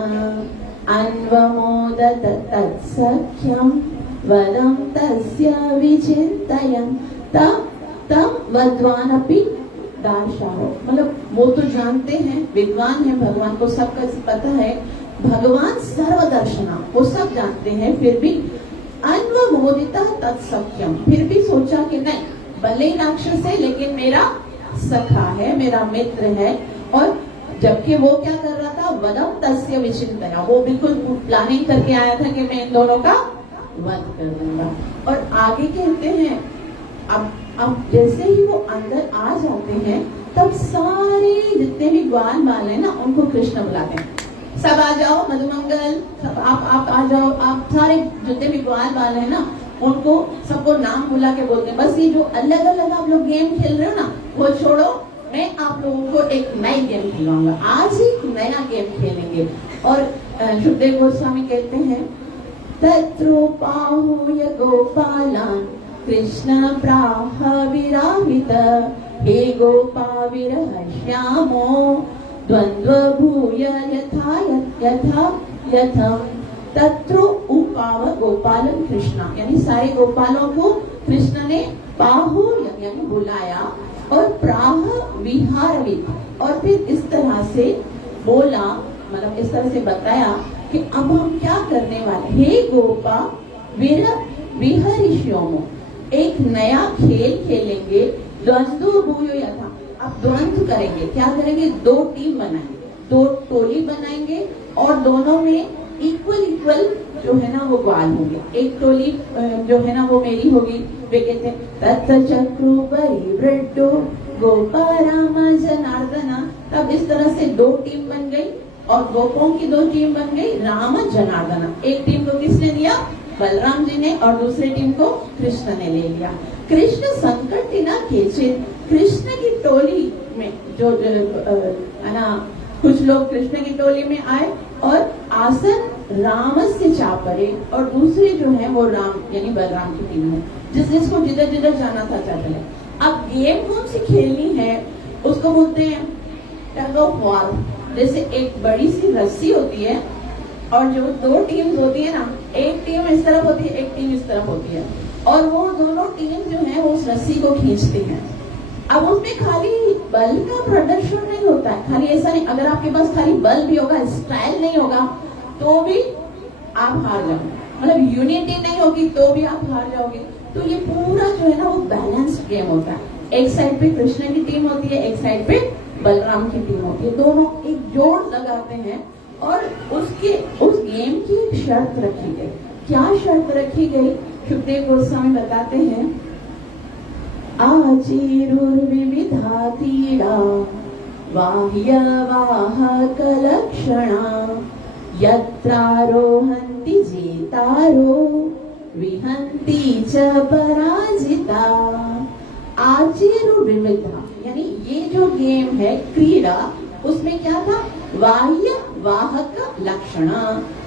अन्वमोदत तत्सख्यम वदं तस्य विचिन्तयन् तम विद्वानपि दाशार्हो, मतलब वो तो जानते हैं, विद्वान है, भगवान को सब पता है, भगवान सर्वदर्शना, वो सब जानते हैं, फिर भी अन्वमोदिता तत्सख्यम, फिर भी सोचा कि नहीं, भले ही राक्षस है लेकिन मेरा सखा है, मेरा मित्र है। और जबकि वो क्या कर रहा था, वदम तस्य विचिन्तया, वो बिल्कुल प्लानिंग करके आया था कि मैं इन दोनों का वध कर दूंगा। और आगे कहते हैं अब जैसे ही वो अंदर आ जाते हैं, तब सारे जितने भी ग्वाल बाल है ना, उनको कृष्ण बुलाते हैं, सब आ जाओ, मधुमंगल, सब आप आ जाओ, आप सारे जितने भी ग्वाल बाल है ना, उनको सबको नाम बुला के बोलते हैं। बस ये जो अलग अलग आप लोग गेम खेल रहे हो ना, वो छोड़ो, मैं आप लोगों को एक नई गेम खिलाऊंगा, आज एक नया गेम खेलेंगे। और शुकदेव गोस्वामी कहते हैं, तत्रोपाहूय गोपालान् कृष्ण प्राह विराहित, हे गोपा विरहश्यामो द्वंद्व भूय यथा यथम तत्रो उपाव गोपालन कृष्णा, यानी सारे गोपालों को कृष्ण ने पाहु यानी बुलाया और प्राह विहारवित, और फिर इस तरह से बोला, मतलब इस तरह से बताया कि अब हम क्या करने वाले, हे गोपा विहरिष्योमो, एक नया खेल खेलेंगे, द्वंद्व भूयो यथा, अब द्वंद्व करेंगे, क्या करेंगे, दो टीम बनाएंगे, दो टोली बनाएंगे और दोनों में इक्वल जो है ना वो ग्वाल होंगे। एक टोली जो है ना वो मेरी होगी, वे कहते हैं तत् चक्रु परिवृद्धो गोपा राम जनार्दना, तब इस तरह से दो टीम बन गई और गोपों की दो टीम बन गई, राम जनार्दना। एक टीम को किसने दिया, बलराम जी ने, और दूसरी टीम को कृष्ण ने ले लिया। कृष्ण संकट न केचित, कृष्ण की टोली में जो है ना, कुछ लोग कृष्ण की टोली में आए और आसन राम से चापरे, और दूसरे जो है वो राम यानी बलराम की टीम है, जिसको जिधर जिधर जाना था चल। अब गेम कौन सी खेलनी है, उसको बोलते हैं टग ऑफ वॉर। जैसे एक बड़ी सी रस्सी होती है और जो दो टीम्स होती है ना, एक टीम इस तरफ होती है, एक टीम इस तरफ होती है, और वो दोनों टीम जो है वो उस रस्सी को खींचती हैं। अब उसमें खाली बल का प्रदर्शन नहीं होता है, खाली ऐसा नहीं, अगर आपके पास खाली बल भी होगा, स्टाइल नहीं होगा, तो भी आप हार जाओगे, मतलब यूनिटी नहीं होगी तो भी आप हार जाओगे। तो ये पूरा जो है ना वो बैलेंस्ड गेम होता है, एक साइड पे कृष्ण की टीम होती है, एक साइड पे बलराम की टीम होती है, दोनों एक जोड़ लगाते हैं। और उस गेम की एक शर्त रखी गई। क्या शर्त रखी गई, शुकदेव गोस्वामी बताते हैं, आचिरुर्विविधा तीरा बाह्य वाहक लक्षणा यत्रारोहन्ति जेतारो विहन्ति च पराजिता। आचिरुर्विविधा यानी ये जो गेम है क्रीड़ा, उसमें क्या था, बाह्य वाहक लक्षणा।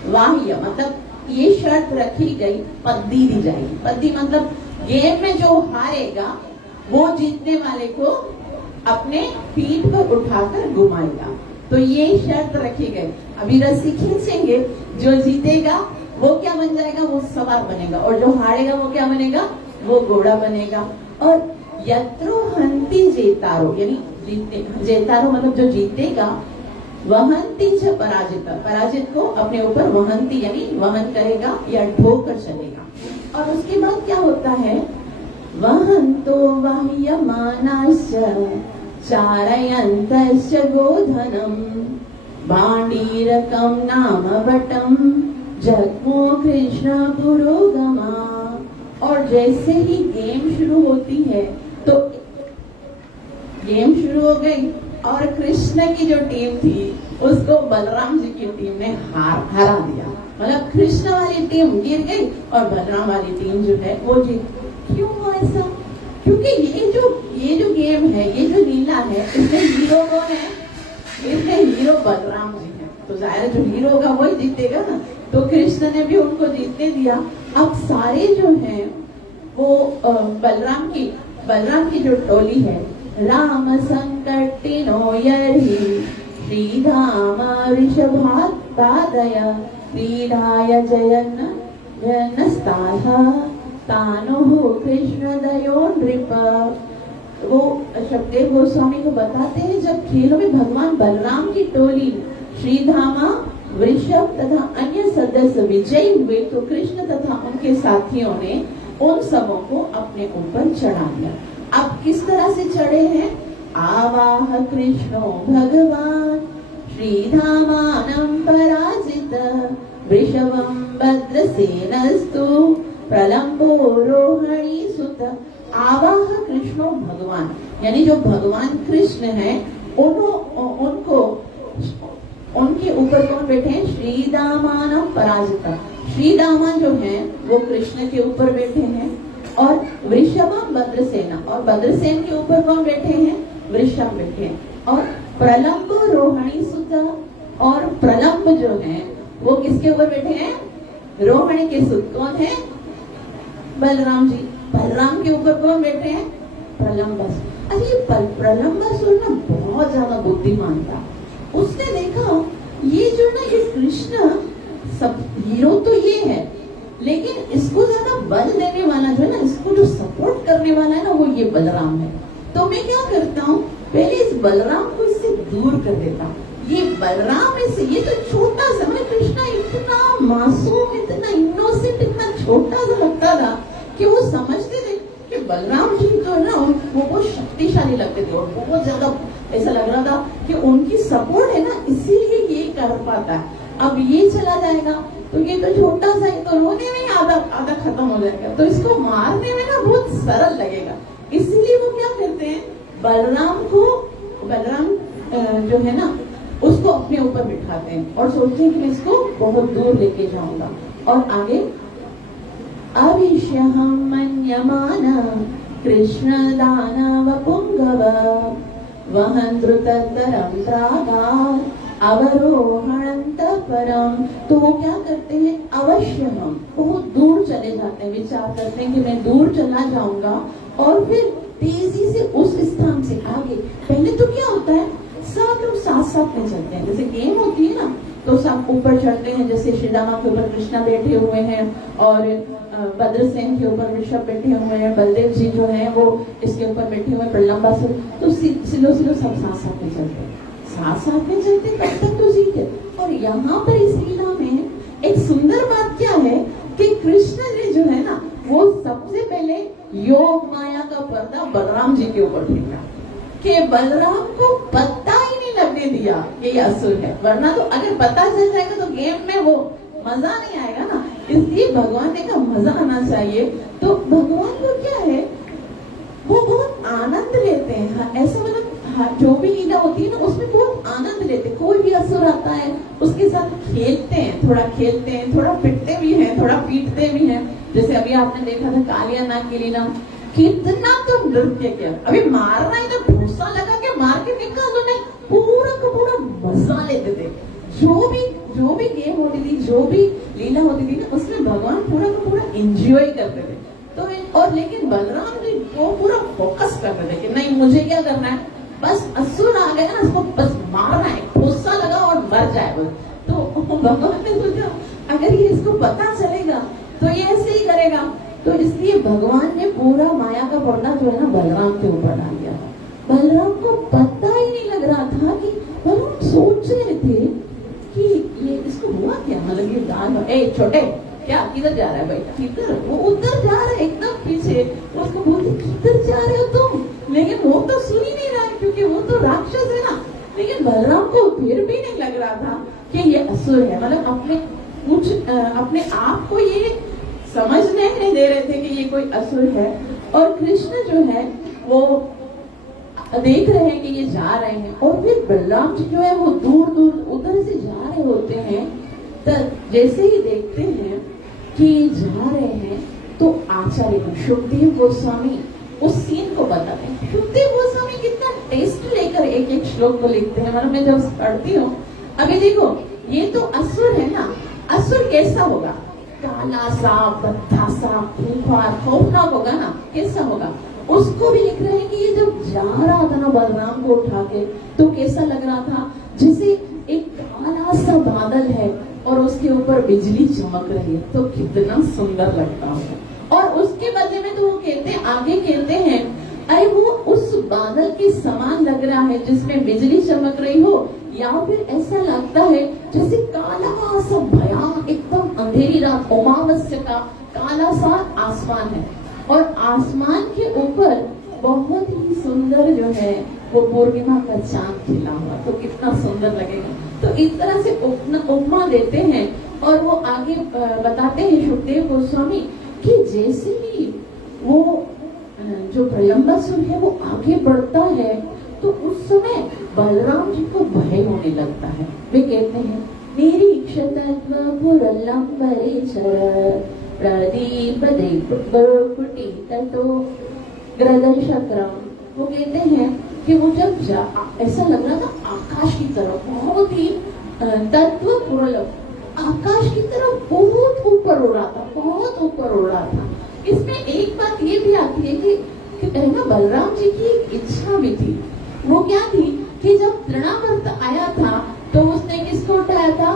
बाह्य मतलब ये शर्त रखी गई, पद्दी दी जाएगी। पद्दी मतलब गेम में जो हारेगा वो जीतने वाले को अपने पीठ पर उठाकर घुमाएगा। तो ये शर्त रखी गई। अभी रस्सी खींचेंगे, जो जीतेगा वो क्या बन जाएगा, वो सवार बनेगा, और जो हारेगा वो क्या बनेगा, वो घोड़ा बनेगा। और यत्रो हंति जेतारो यानी जीते, जेतारो मतलब जो जीतेगा, वहंती च पराजित, पराजित को अपने ऊपर वहंती यानी वहन करेगा या ढोकर चलेगा। और उसके बाद क्या होता है, वहंतो वाह्यमानाश्च चारयन्तश्च गोधनम् भाण्डीरकं नाम वटं जन्मो कृष्ण पुरोगमा। और जैसे ही गेम शुरू होती है तो गेम शुरू हो गई और कृष्ण की जो टीम थी उसको बलराम जी की टीम ने हरा दिया। मतलब कृष्ण वाली टीम गिर गई और बलराम वाली टीम जो है वो जीत। क्यों हुआ ऐसा? क्योंकि ये जो गेम है, ये जो लीला है, इसमें हीरो कौन है? इसमें हीरो बलराम जी है। तो जाहिर जो हीरो होगा वही जीतेगा ना। तो कृष्ण ने भी उनको जीतने दिया। अब सारे जो हैं वो बलराम की जो टोली है, राम संकटिनो यर्हि श्रीधाम ऋषभात्पादय क्रीडाय जयन्नस्ताः तानुः कृष्णदयो नृप। वो शब्देव गोस्वामी को बताते हैं जब खेलों में भगवान बलराम की टोली श्रीधामा, वृषभ तथा अन्य सदस्य विजयी हुए तो कृष्ण तथा उनके साथियों ने उन सबों को अपने ऊपर चढ़ा दिया। अब किस तरह से चढ़े हैं? आवाह कृष्णो भगवान श्रीधामानं पराजित वृषभं भद्रसेनस्तु प्रलंबो रोहिणी सुत। आवाह कृष्णो भगवान, यानी जो भगवान कृष्ण है उनको उनके ऊपर कौन बैठे हैं? श्रीदामानं पराजिता। श्रीदामा जो है वो कृष्ण के ऊपर बैठे हैं। और वृषभम भद्रसेना, और भद्रसेन के ऊपर कौन बैठे हैं? वृषभ बैठे हैं। और प्रलंब रोहिणी सुता, और प्रलंब जो है वो किसके ऊपर बैठे हैं? रोहिणी के सुत। कौन है? बलराम जी। बलराम के ऊपर कौन बैठे हैं? प्रलंबासुर। अरे ये प्रलंबासुर ना बहुत ज्यादा बुद्धिमान था। उसने देखा ये जो ना ये कृष्ण सब हीरो तो ये है, लेकिन इसको ज्यादा बल देने वाला जो है ना, इसको जो सपोर्ट करने वाला है ना, वो ये बलराम है। तो मैं क्या करता हूँ, पहले इस बलराम को इससे दूर कर देता हूँ। ये बलराम इससे, ये तो छोटा सा, मैं कृष्णा इतना मासूम, इतना इनोसेंट, इतना छोटा सा लगता था कि वो समझते थे कि बलराम जी तो है ना वो बहुत शक्तिशाली लगते थे और बहुत ज्यादा ऐसा लग रहा था कि उनकी सपोर्ट है ना, इसीलिए ये कर पाता है। अब ये चला जाएगा तो ये तो छोटा सा है, तो रोने में आधा खत्म हो जाएगा, तो इसको मारने में ना बहुत सरल लगेगा। इसीलिए वो क्या करते हैं, बलराम जो है ना उसको अपने ऊपर बिठाते हैं और सोचते हैं कि मैं इसको बहुत दूर लेके जाऊंगा। और आगे अविष्यहं मन्यमाना कृष्ण दानव पुंगव वहन् द्रुततरं त्रागात् अवरोहणंत परम। तो वो क्या करते हैं, अवश्य हम बहुत दूर चले जाते हैं, विचार करते हैं कि मैं दूर चला जाऊंगा और फिर तेजी से उस स्थान से आगे। पहले तो क्या होता है, सब लोग साथ साथ में चलते हैं, जैसे गेम होती है ना, तो सब ऊपर चढ़ते हैं। जैसे श्रीदामा के ऊपर कृष्णा बैठे हुए हैं और भद्रसेन के ऊपर वृषभ बैठे हुए हैं, बलदेव जी जो है वो इसके ऊपर बैठे हुए हैं, प्रलंबासुर। तो सिलो सब साथ साथ में चलते हैं, साथ में चलते तब तक तो जीते। और यहाँ पर इस लीला में एक सुंदर बात क्या है कि कृष्ण जी जो है ना वो सबसे पहले योग माया का पर्दा बलराम जी के ऊपर फेंका कि बलराम को पता ही नहीं लगने दिया कि ये असुर है। वरना तो अगर पता चल जाएगा तो गेम में वो मजा नहीं आएगा ना। इसलिए भगवान ने कहा मजा आना चाहिए। तो भगवान को क्या है, वो बहुत आनंद लेते हैं। हाँ, ऐसा मतलब जो भी लीला होती है ना उसमें बहुत आनंद लेते हैं। कोई भी असुर आता है उसके साथ खेलते हैं, थोड़ा पिटते भी हैं, थोड़ा पीटते भी हैं। जैसे अभी आपने देखा था कालिया नाग की लीला, कितना तो नृत्य किया। अभी मारना ही तो भूसा लगा के मार के निकाल, उन्हें पूरा का पूरा मजा लेते थे। जो भी गेम होती थी, जो भी लीला होती थी ना, उसमें भगवान पूरा का पूरा एंजॉय करते थे। तो और लेकिन बलराम जी वो पूरा फोकस करते थे कि नहीं मुझे क्या करना है, बस असुर आ गया ना उसको बस मारना है, भूसा लगा और मर जाए बस। तो भगवान ने सोचा अगर ये इसको पता चलेगा तो ये ऐसे ही करेगा। तो इसलिए भगवान ने पूरा माया का पर्दा जो है ना बलराम के ऊपर डाल दिया था। बलराम को पता ही नहीं लग रहा था कि बलराम सोच रहे थे कि ये इसको हुआ क्या, मतलब ये डाल छोटे क्या किधर जा रहा है भाई, किधर, वो उधर जा रहा है एकदम पीछे। उसको बोलते किधर जा रहे हो तुम, लेकिन वो तो सुन ही नहीं रहा है क्योंकि वो तो राक्षस है ना। लेकिन बलराम को फिर भी नहीं लग रहा था कि ये असुर है। मतलब अपने अपने आप को ये समझने नहीं दे रहे थे कि ये कोई असुर है। और कृष्ण जो है वो देख रहे हैं कि ये जा रहे हैं, और फिर बलराम जी जो है वो दूर दूर उधर से जा रहे होते हैं। तो जैसे ही देखते हैं कि जा रहे हैं तो आचार्य शुकदेव गोस्वामी उस सीन को बताते हैं। शुकदेव गोस्वामी कितना टेस्ट लेकर एक एक श्लोक को लिखते हैं। मतलब मैं जब पढ़ती हूँ, अभी देखो ये तो असुर है ना, असुर कैसा होगा? काला सा, बद्धा सा, खूंखार, खौफनाक होगा ना, कैसा होगा? उसको भी लिख रहे हैं कि ये जब जा रहा था ना बलराम को उठा के, तो कैसा लग रहा था? जैसे एक काला सा बादल है और उसके ऊपर बिजली चमक रही है, तो कितना सुंदर लगता है। और उसके बदले में तो वो आगे कहते हैं, अरे वो उस बादल के समान लग रहा है जिसमें बिजली चमक रही हो, या फिर ऐसा लगता है जैसे काला सा भयानक एकदम अंधेरी रात, अमावस्या का काला सा आसमान है, और आसमान के ऊपर बहुत ही सुंदर जो है वो पूर्णिमा का चांद खिला हुआ, तो कितना सुंदर लगेगा। तो इस तरह से उपमा देते हैं। और वो आगे बताते हैं शुकदेव गोस्वामी कि जैसे ही वो जो प्रलंबासुर है वो आगे बढ़ता है, तो उस समय बलराम जी को भय होने लगता है। वे कहते हैं, निरीक्षतत्व पुरलंबरेचर प्रदीप देवकुटी ततो ग्रदशक्रम। वो कहते हैं कि वो जब ऐसा लग रहा था आकाश की तरफ, बहुत ही तत्व पुरलंब, आकाश की तरफ बहुत ऊपर उड़ रहा था, बहुत ऊपर उड़ रहा था। इसमें एक बात ये भी आती है कि ना बलराम जी की एक इच्छा भी थी। वो क्या थी कि जब तृणावर्त आया था तो उसने किसको उठाया था?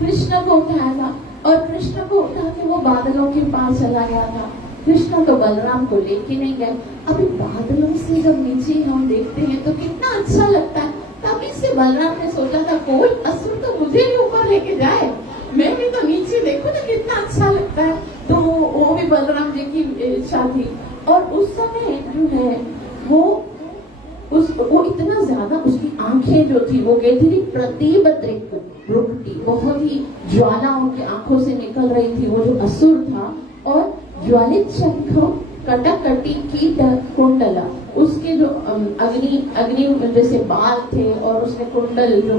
कृष्ण को उठाया था, और कृष्ण को उठा के वो बादलों के पास चला गया था। कृष्ण तो बलराम को लेके नहीं गए। अभी बादलों से जब नीचे हम देखते हैं तो कितना अच्छा लगता है। तभी से बलराम ने सोचा था कोई असुर तो मुझे भी ऊपर लेके जाए, मैं भी तो नीचे देखूं ना कितना अच्छा लगता है। तो वो भी बलराम जी की इच्छा थी। और उस समय जो है वो इतना ज्यादा, उसकी आंखें जो थी वो कहती थी प्रतिबद्रिक रुकती, बहुत ही ज्वाला उनकी आंखों से निकल रही थी, वो जो असुर था। और ज्वालित शंख कटकटी कीट कुंडला, उसके जो अग्नि जैसे बाल थे, और उसने कुंडल जो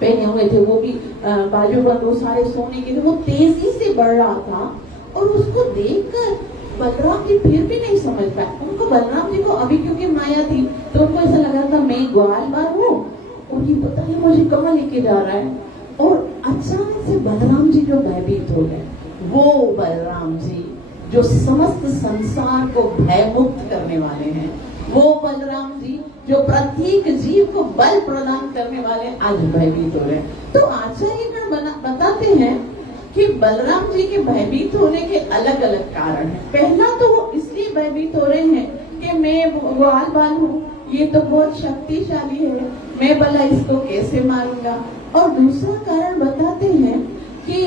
पहने हुए थे वो भी बाजूबंद, वो सारे सोने के थे, वो तेजी से बढ़ रहा था। और उसको देखकर बलराम जी फिर भी नहीं समझ पाए। उनको बलराम जी को अभी क्योंकि माया थी तो उनको ऐसा लगा था मैं ग्वाल बार हूँ और ये पता नहीं मुझे कहाँ लेके जा रहा है। और अचानक से बलराम जी जो भयभीत हो गए, वो बलराम जी जो समस्त संसार को भयमुक्त करने वाले हैं, वो बलराम जी जो प्रत्येक जीव को बल प्रदान करने वाले, आज भयभीत हो रहे हैं। तो आचार्यगण बताते हैं कि बलराम जी के भयभीत होने के अलग अलग कारण हैं। पहला तो वो इसलिए भयभीत हो रहे हैं कि मैं ग्वाल बाल हूँ, ये तो बहुत शक्तिशाली है, मैं भला इसको कैसे मारूंगा। और दूसरा कारण बताते हैं कि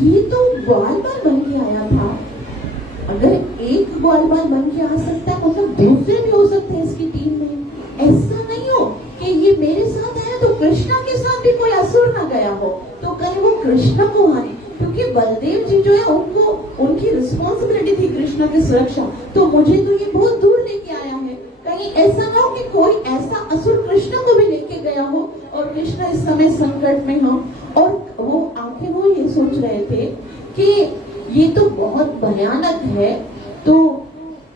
ये तो ग्वाल बाल बन के आया था, अगर एक ग्वाल बाल बन के आ सकता है मतलब दूसरे भी हो सकते हैं इसकी टीम में। ऐसा नहीं हो कि ये मेरे साथ आया तो कृष्णा के साथ भी कोई असुर ना गया हो, तो कहीं वो कृष्ण को हारे, क्योंकि बलदेव जी जो है उनको उनकी रिस्पॉन्सिबिलिटी थी कृष्ण की सुरक्षा। तो मुझे तो ये बहुत दूर लेके आया है, कहीं ऐसा ना हो कि कोई ऐसा असुर कृष्ण को भी लेके गया हो और कृष्ण इस समय संकट में हो। और वो आंखें वो ये सोच रहे थे कि ये तो बहुत भयानक है, तो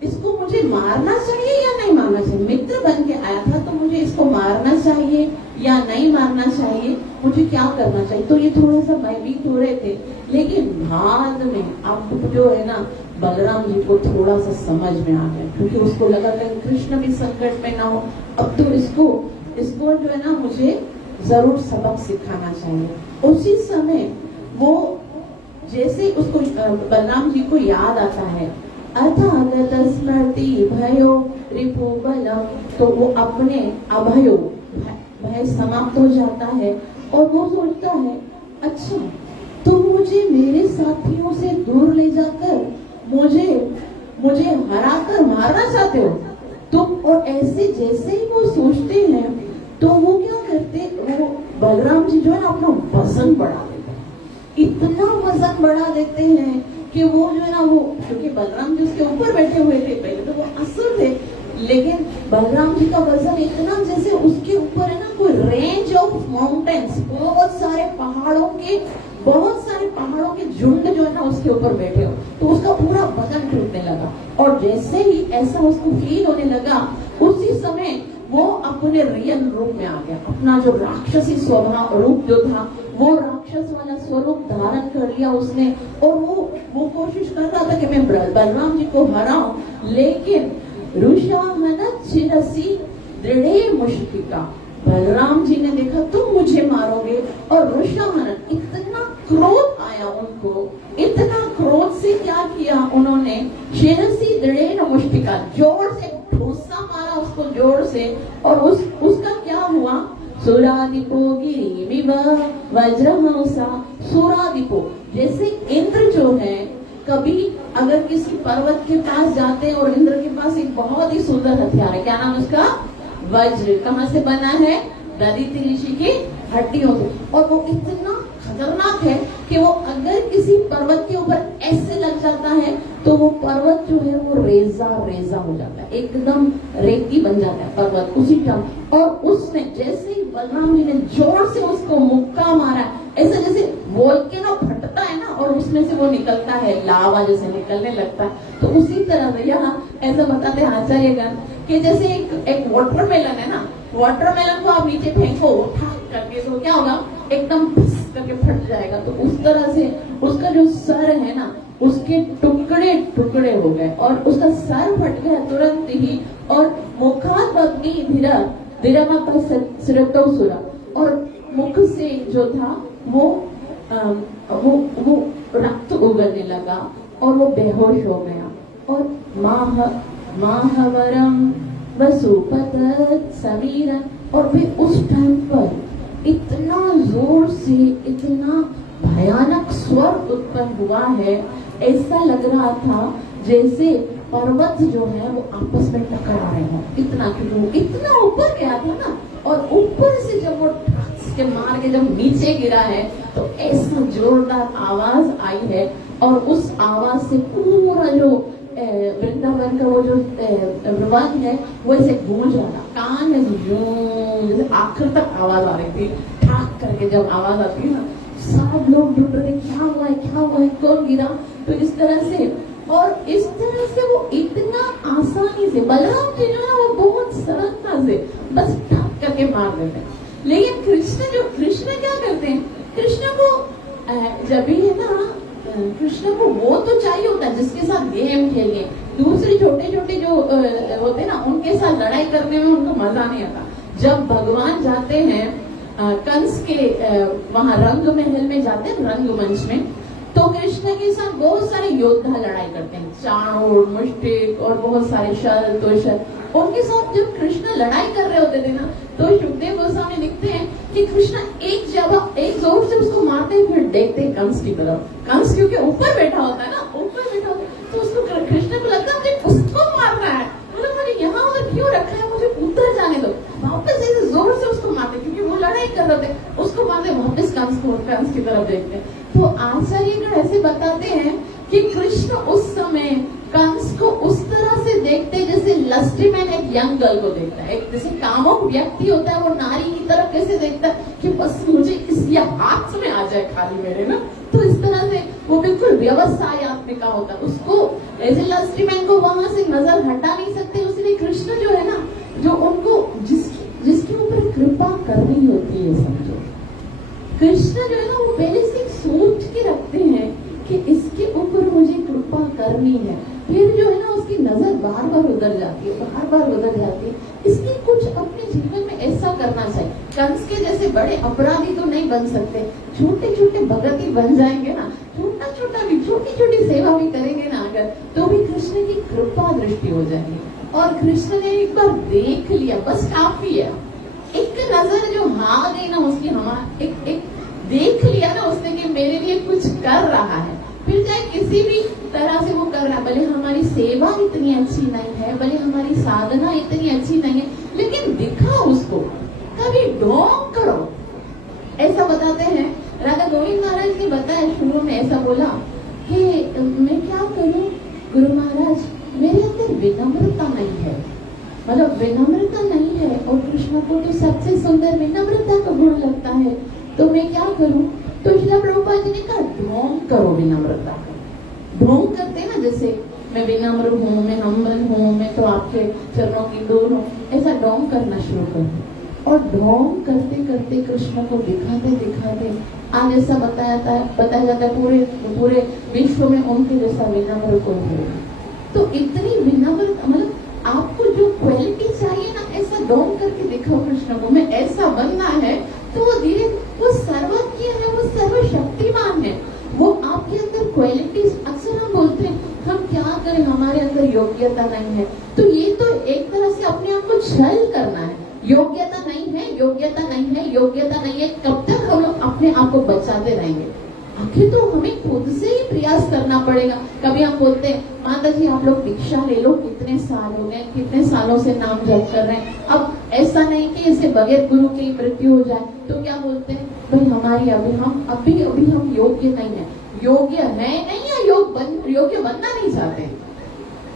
इसको मुझे मारना चाहिए या नहीं मारना चाहिए। मित्र बन के आया था तो मुझे इसको मारना चाहिए या नहीं मारना चाहिए, मुझे क्या करना चाहिए। तो ये थोड़ा सा भयभीत हो रहे थे। लेकिन बाद में अब जो है ना बलराम जी को थोड़ा सा समझ में आ गया, क्योंकि उसको लगा कि कृष्ण भी संकट में ना हो, अब तो इसको जो है ना मुझे जरूर सबक सिखाना चाहिए। उसी समय वो जैसे उसको बलराम जी को याद आता है अर्थागत स्मृति भयो रिपु बलम, तो वो अपने अभयो भय समाप्त हो जाता है और वो सोचता है अच्छा तुम मुझे मेरे साथियों से दूर ले जाकर मुझे हराकर मारना चाहते हो तुम। और ऐसे जैसे ही वो सोचते हैं तो वो क्या करते, वो बलराम जी जो है ना अपना वजन बढ़ा देते, इतना वजन बढ़ा देते हैं कि वो जो है ना, वो क्योंकि बलराम जी उसके ऊपर बैठे हुए थे, पहले तो वो असुर थे, लेकिन बलराम जी का वजन इतना, जैसे उसके ऊपर है ना कोई रेंज ऑफ माउंटेन्स, बहुत सारे पहाड़ों के झुंड जो है ना उसके ऊपर बैठे हो, तो उसका पूरा वजन टूटने लगा। और जैसे ही ऐसा उसको फील होने लगा, उसी समय वो अपने रियल रूप में आ गया। अपना जो राक्षसी स्वभाव रूप जो था, वो राक्षस वाला स्वरूप धारण कर लिया उसने। और वो कोशिश कर रहा था कि मैं बलराम जी को हराऊं, लेकिन ऋषाहनत शिरसी दृढ़े मुष्टिका, बलराम जी ने देखा तुम मुझे मारोगे, और ऋषाहनत, इतना क्रोध आया उनको, इतना क्रोध से क्या किया उन्होंने, शिरसी दृढ़े मुष्टिका, जोर से ठोसा मारा उसको जोर से। और उसका क्या हुआ, सुरादिपो गिरिमिव वज्रहंसा, सुरादिपो, जैसे इंद्र जो है, कभी अगर किसी पर्वत के पास जाते हैं, और इंद्र के पास एक बहुत ही सुंदर हथियार है, क्या नाम उसका, वज्र, कहाँ से बना है, दरिद्र ऋषि की हड्डियों से, और वो इतना खतरनाक है कि वो अगर किसी पर्वत के ऊपर ऐसे लग जाता है तो वो पर्वत जो है वो रेजा रेजा हो जाता है, एकदम रेती बन जाता है पर्वत उसी टाइम। और उसने जैसे ही बलराम जी ने जोर से उसको मुक्का मारा, ऐसा जैसे वोल्केनो फटता है ना और उसमें से वो निकलता है, लावा जैसे निकलने लगता है, तो उसी तरह यहाँ ऐसा बताते हैं आचार्यगण कि जैसे एक वाटरमेलन है ना, वाटरमेलन को आप नीचे फेंको ठाक करके, तो क्या होगा, एकदम करके फट जाएगा। तो उस तरह से उसका जो सर है ना, उसके टुकड़े टुकड़े हो गए, और उसका सर फट गया तुरंत ही। और मुखात अग्नि धीरा धीरमा का सिरटोसुरा, और मुख से जो था वो रक्त उगलने लगा और वो बेहोश हो गया। और माहवरम वसुपत समीरन, और फिर उस टाइम पर इतना जोर से इतना भयानक स्वर उत्पन्न हुआ है, ऐसा लग रहा था जैसे पर्वत जो है वो आपस में टकरा रहे हो, इतना, क्योंकि वो इतना ऊपर गया था ना, और ऊपर से जब वो ठक्स के मार के जब नीचे गिरा है तो ऐसा जोरदार आवाज आई है। और उस आवाज से पूरा जो वृंदावन का वो जो वन है वो ऐसे गूंज रहा था, कान में जैसे आखिर तक आवाज आ रही थी, ठाक करके जब आवाज आती है ना, सब लोग ढूंढ रहे क्या हुआ है, कौन गिरा। तो इस तरह से, और इस तरह से वो इतना आसानी से, बलराम जी जो है वो बहुत सरलता से बस ठाक करके मार देते हैं। लेकिन कृष्ण क्या करते हैं, कृष्ण को जब भी है ना, कृष्ण को वो तो चाहिए होता है जिसके साथ गेम खेलिए, दूसरे छोटे छोटे जो होते हैं ना उनके साथ लड़ाई करने में उनको मजा नहीं आता। जब भगवान जाते हैं कंस के वहां रंग महल में जाते हैं, रंगमंच में, तो कृष्ण के साथ बहुत सारे योद्धा लड़ाई करते हैं, चाणूर, मुष्टिक और बहुत सारे शर तोषर। उनके साथ जब कृष्ण लड़ाई कर रहे होते थे ना, तो शुकदेव गोस्वामी लिखते हैं कि कृष्ण एक जोर से उसको मारते हैं, फिर देखते हैं कंस की तरफ। कंस क्योंकि ऊपर बैठा होता है ना, ऊपर बैठा होता है, तो उसको कृष्ण को लगता है मुझे उसको मारना है, मतलब मुझे यहाँ उधर क्यों रखा है, मुझे उतर जाने दो। वापस ऐसे जोर से उसको मारते, क्योंकि वो लड़ाई कर रहे थे, उसको मारते, वापस कंस की तरफ देखते। तो आचार्य ऐसे बताते हैं कि कृष्ण उस समय कंस को उस तरह से देखते जैसे लस्टी मैन एक यंग गर्ल को देखता है, एक जैसे कामुक व्यक्ति होता है वो नारी की तरफ कैसे देखता है कि बस मुझे इस हाथ में आ जाए खाली मेरे ना। तो इस तरह से वो बिल्कुल व्यवसायत्मिका होता है, उसको ऐसे लस्टी मैन को वहां से नजर हटा नहीं सकते। उसलिए कृष्ण जो है ना, जो उनको जिसके ऊपर कृपा करनी होती है, समझो कृष्ण जो है ना वो पहले से सोच के रखते हैं कि इसके ऊपर मुझे कृपा करनी है, फिर जो है ना उसकी नजर बार बार उधर जाती है, इसलिए कुछ अपने जीवन में ऐसा करना चाहिए। कंस के जैसे बड़े अपराधी तो नहीं बन सकते, छोटे छोटे भगत ही बन जाएंगे ना, छोटी छोटी सेवा भी करेंगे ना अगर, तो भी कृष्ण की कृपा दृष्टि हो जाएगी। और कृष्ण ने एक बार देख लिया, बस काफी है, एक नजर जो हाँ गई ना उसकी, हमारा एक देख लिया ना उसने कि मेरे लिए कुछ कर रहा है, फिर चाहे किसी भी तरह से वो कर रहा है, भले हमारी सेवा इतनी अच्छी नहीं है, भले हमारी साधना इतनी अच्छी नहीं है, लेकिन दिखाओ उसको, कभी ढोंग करो। ऐसा बताते हैं राधा गोविंद महाराज ने बताया, शुरू में ऐसा बोला कि मैं क्या करूं गुरु महाराज, मेरे अंदर विनम्रता नहीं है, मतलब विनम्रता नहीं है, और कृष्ण को तो सबसे सुंदर विनम्रता का गुण लगता है, तो मैं क्या करूं? तो श्रील प्रभुपाद जी ने कहा, ढोंग करो विनम्रता का। ढोंग करते हैं ना, जैसे मैं विनम्र हूँ, मैं हम्बल हूँ, मैं तो आपके चरणों की दूर हूँ, ऐसा ढोंग करना शुरू करो। और ढोंग करते करते कृष्ण को दिखाते दिखाते आज ऐसा बताया जाता है पूरे विश्व में उनके जैसा विनम्र कोई हो। तो इतनी विनम्र, मतलब आपको जो क्वालिटी चाहिए ना, ऐसा ढोंग करके दिखाओ कृष्ण को, मैं ऐसा बनना है, तो वो धीरे, वो सर्वज्ञ है, वो सर्वशक्तिमान है, वो आपके अंदर क्वालिटीज। अक्सर हम बोलते हैं हम क्या करें, हमारे अंदर योग्यता नहीं है, तो ये तो एक तरह से अपने आप को छल करना है। योग्यता नहीं है, योग्यता नहीं है, योग्यता नहीं है, कब तक हम लोग अपने आप को बचाते रहेंगे? आखिर तो हमें खुद से ही प्रयास करना पड़ेगा। कभी हम बोलते हैं माता जी आप लोग दीक्षा ले लो, कितने साल हो गए, कितने सालों से नाम जप कर रहे हैं, अब ऐसा नहीं कि इसे बगैर गुरु की मृत्यु हो जाए, तो क्या बोलते हैं भाई हमारी अभी हम योग्य नहीं है। योग्य है नहीं या योग्य बनना नहीं चाहते,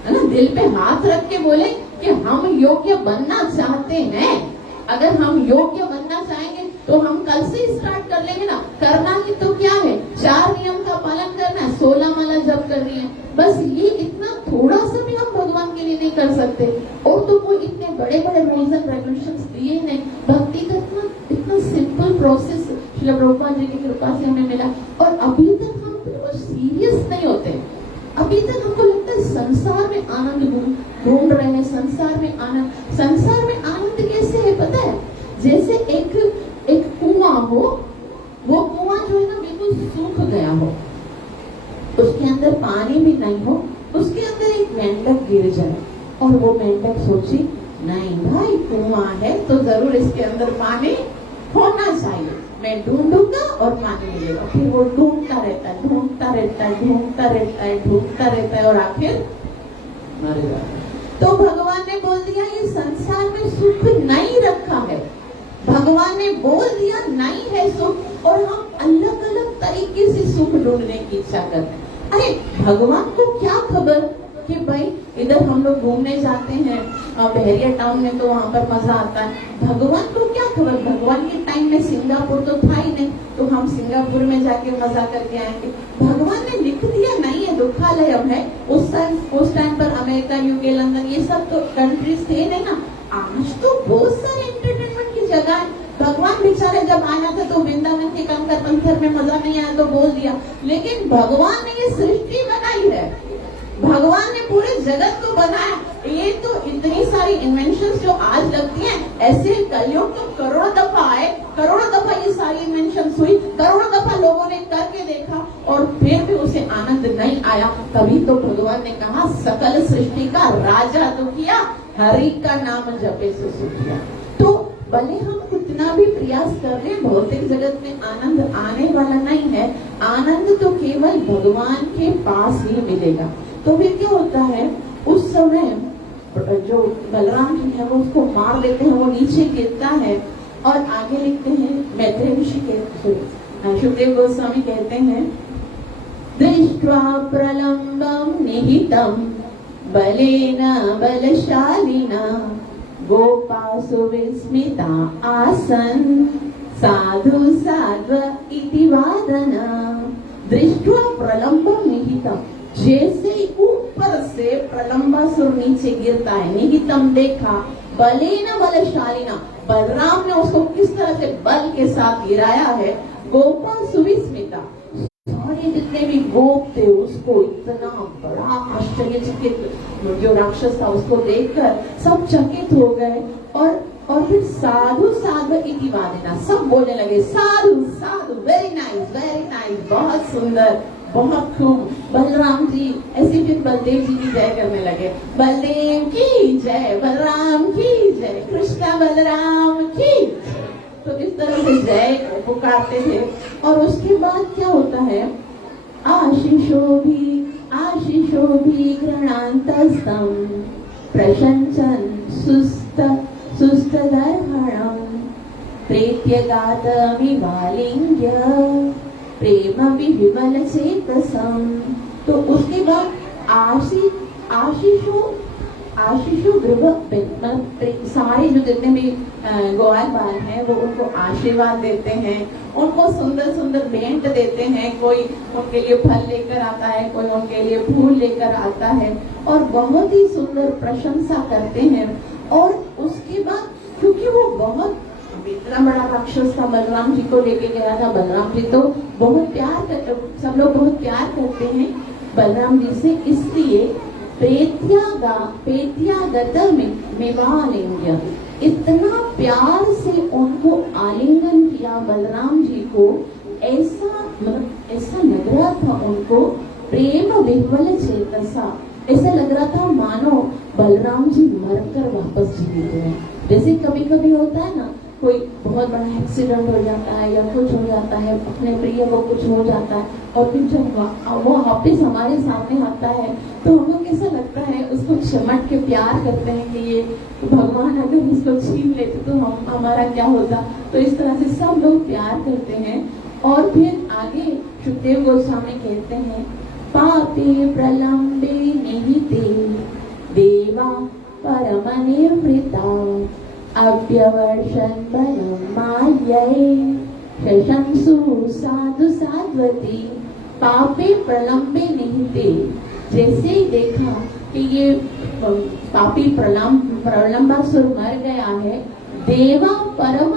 है ना? दिल पे हाथ रख के बोले कि हम योग्य बनना चाहते हैं। अगर हम योग्य बनना चाहेंगे तो हम कल से स्टार्ट कर लेंगे ना। करना ही तो क्या है, 4 नियम का पालन करना है, 16 माला जप करनी है, बस ये इतना थोड़ा सा भी हम भगवान के लिए नहीं कर सकते। और तो कोई इतने बड़े बड़े रूल्स एंड रेगुलेशंस दिए नहीं, भक्ति का इतना सिंपल प्रोसेस श्रील प्रभुपाद जी की कृपा से हमें मिला। और अभी तक हम बिल्कुल सीरियस नहीं होते, अभी तक हमको लगता है संसार में आनंद ढूंढ रहे हैं, संसार में आनंद कैसे है पता है? जैसे एक कुआं हो, वो कुआं जो है ना बिल्कुल सूख गया हो, उसके अंदर पानी भी नहीं हो, उसके अंदर एक मेंढक गिर जाए और वो मेंढक सोचे नहीं भाई कुआं है तो जरूर इसके अंदर पानी होना चाहिए, मैं ढूंढूंगा और पानी मिलेगा। फिर वो ढूंढता रहता है और आखिर मर जाता है। तो भगवान ने बोल दिया ये संसार में सुख नहीं रखा है, भगवान ने बोल दिया नहीं है सुख, और हम अलग अलग तरीके से सुख ढूंढने की इच्छा करते हैं। अरे भगवान को क्या खबर कि भाई इधर हम लोग घूमने जाते हैं बहरिया टाउन में, तो वहाँ पर मजा आता है। भगवान को क्या खबर, भगवान के टाइम में सिंगापुर तो था ही नहीं, तो हम सिंगापुर में जाके मजा करके आएंगे। भगवान ने लिख दिया नहीं है, दुखालयम है। उस टाइम पर अमेरिका, यूके, लंदन ये सब तो कंट्रीज थे नहीं ना। आज तो बहुत सारे एंटरटेनमेंट की जगह है। भगवान बेचारे जब आया था तो वृंदावन के कंकर पंथर में मजा नहीं आया तो बोल दिया, लेकिन भगवान ने ये सृष्टि बनाई है, भगवान ने पूरे जगत को बनाया। ये तो इतनी सारी इन्वेंशंस जो आज लगती हैं, ऐसे कलयुग तो करोड़ों दफा आए, करोड़ों दफा ये सारी इन्वेंशंस हुई, करोड़ों दफा लोगों ने करके देखा और फिर भी उसे आनंद नहीं आया। तभी तो भगवान ने कहा सकल सृष्टि का राजा तो किया, हरि का नाम जपे सो सुखिया। तो भले हम कितना भी प्रयास कर रहे हैं, भौतिक जगत में आनंद आने वाला नहीं है। आनंद तो केवल भगवान के पास ही मिलेगा। तो फिर क्या होता है, उस समय जो बलराम जी है वो उसको मार देते हैं, वो नीचे गिरता है। और आगे लिखते हैं मैत्रेय ऋषि के सुखदेव गोस्वामी कहते हैं, दृष्ट्वा प्रलम्बम निहितम बलेन बलशालिना गोपासु विस्मिता आसन साधु साध्व इति वादना। दृष्ट्वा प्रलम्बम निहितम, जैसे ऊपर से प्रलंबासुर नीचे गिरता है, निहितम देखा, बलेन बलशालिना, बलराम ने उसको किस तरह से बल के साथ गिराया है। गोपासु विस्मिता, सारे जितने भी गोप थे उसको इतना बड़ा आश्चर्यचकित, जो राक्षस था उसको देखकर सब चकित हो गए। और फिर साधु साधु इति वादना, सब बोलने लगे साधु साधु, वेरी नाइस, बहुत सुंदर, बहुत खूब। बलराम जी ऐसे फिर बलदेव जी की जय करने लगे, बलदेव की जय, बलराम की जय, कृष्णा बलराम की। तो इस तरह से जय पुकारते थे। और उसके बाद क्या होता है, आशीषो भी गृणान्तस्तम प्रशंसन सुस्त दर्हणम प्रेत्यगातमिवालिङ्ग्य प्रेम विविमल चेतसम। तो उसके बाद आशीषो गृह मतलब सारे जो जितने भी ग्वाल बाल हैं वो उनको आशीर्वाद देते हैं, उनको सुंदर सुंदर भेंट देते हैं। कोई उनके लिए फल लेकर आता है, कोई उनके लिए फूल लेकर आता है और बहुत ही सुंदर प्रशंसा करते हैं। और उसके बाद क्योंकि वो बहुत इतना बड़ा राक्षस था, बलराम जी को लेके गया था, बलराम जी तो बहुत प्यार करते, सब लोग बहुत प्यार करते हैं बलराम जी से, इसलिए प्रेत्यागत मेवालिंग्य इतना प्यार से उनको आलिंगन किया बलराम जी को। ऐसा लग रहा था उनको प्रेम विह्वल चेतसा, ऐसा लग रहा था मानो बलराम जी मरकर वापस जीवित हुए। जैसे कभी कभी होता है ना, कोई बहुत बड़ा एक्सीडेंट हो जाता है या कुछ हो जाता है, अपने प्रिय को कुछ हो जाता है और फिर जब वो वापिस हमारे सामने आता है तो हमको कैसा लगता है, उसको चमट के प्यार करते हैं कि ये भगवान अगर इसको छीन लेते तो हमारा क्या होता। तो इस तरह से सब लोग प्यार करते हैं। और फिर आगे सुखदेव गोस्वामी कहते हैं, पापी प्रलंबे निहिते देवा परम निर्वृता अव्यवर्षन् बलं मायै शशंसु साधु साध्वती। पापे प्रलंबे निहिते, जैसे ही देखा कि ये पापी प्रलंबासुर मर गया है, देवा परम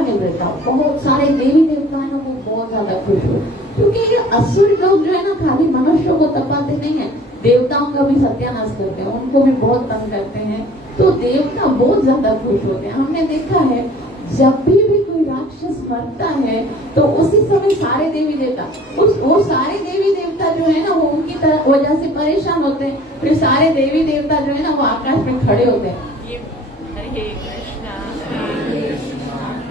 निवृत्ता, बहुत सारे देवी देवताओं को बहुत ज्यादा खुश हुए। क्योंकि ये असुर लोग जो है ना, खाली मनुष्यों को तपाते नहीं है, देवताओं का भी सत्यानाश करते हैं, उनको भी बहुत तंग करते हैं। तो देवता बहुत ज्यादा खुश होते हैं। हमने देखा है जब भी कोई राक्षस मरता है तो उसी समय सारे देवी देवता वो सारे देवी देवता जो है ना, वो उनकी वजह से परेशान होते हैं। फिर सारे देवी देवता जो है ना, वो आकाश में खड़े होते हैं। ये हरे कृष्णा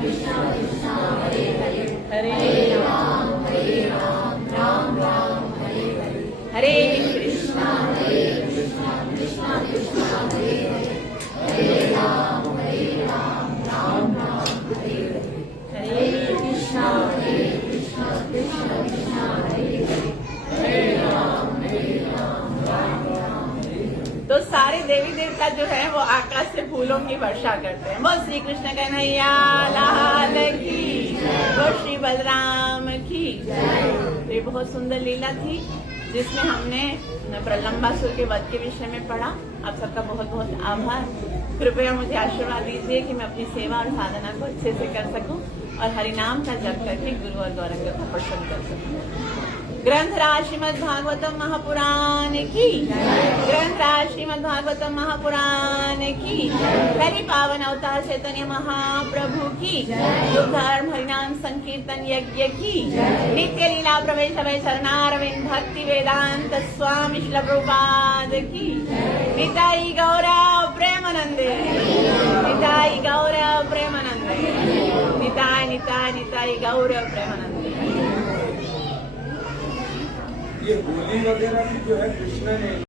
कृष्णा कृष्णा हरे हरे, हरे राम राम राम हरे हरे, हरे कृष्णा कृष्णा कृष्णा हरे हरे, हरे राम राम राम हरे हरे, हरे कृष्णा कृष्णा कृष्णा हरे हरे, हरे राम राम राम हरे हरे। तो सारे देवी देवता जो है वो आकाश से फूलों की वर्षा करते हैं। वो श्री कृष्ण कन्हैया लाल की, वो श्री बलराम की। ये बहुत सुंदर लीला थी जिसमें हमने प्रलंबासुर के वध के विषय में पढ़ा। आप सबका बहुत बहुत आभार। कृपया मुझे आशीर्वाद दीजिए कि मैं अपनी सेवा और साधना को अच्छे से कर सकूं और हरिनाम का जप करके गुरु और गौरंग को प्रसन्न कर सकूं। ग्रंथराज श्रीमद् भागवतम महापुराण की, ग्रंथराज श्रीमद् भागवतम महापुराण की, हरि पावन अवतार चैतन्य महाप्रभु की, युग धर्म हरिनाम संकीर्तन यज्ञ की, नित्य लीला प्रवेश अभय शरणारविंद भक्ति वेदांत स्वामी श्रील प्रभुपाद की। निताई गौरव प्रेमानंदे, निताई गौरव प्रेमानंदे, निताई निताई निताई गौरव प्रेमानंदे। ये होली वगैरह भी जो है कृष्ण ने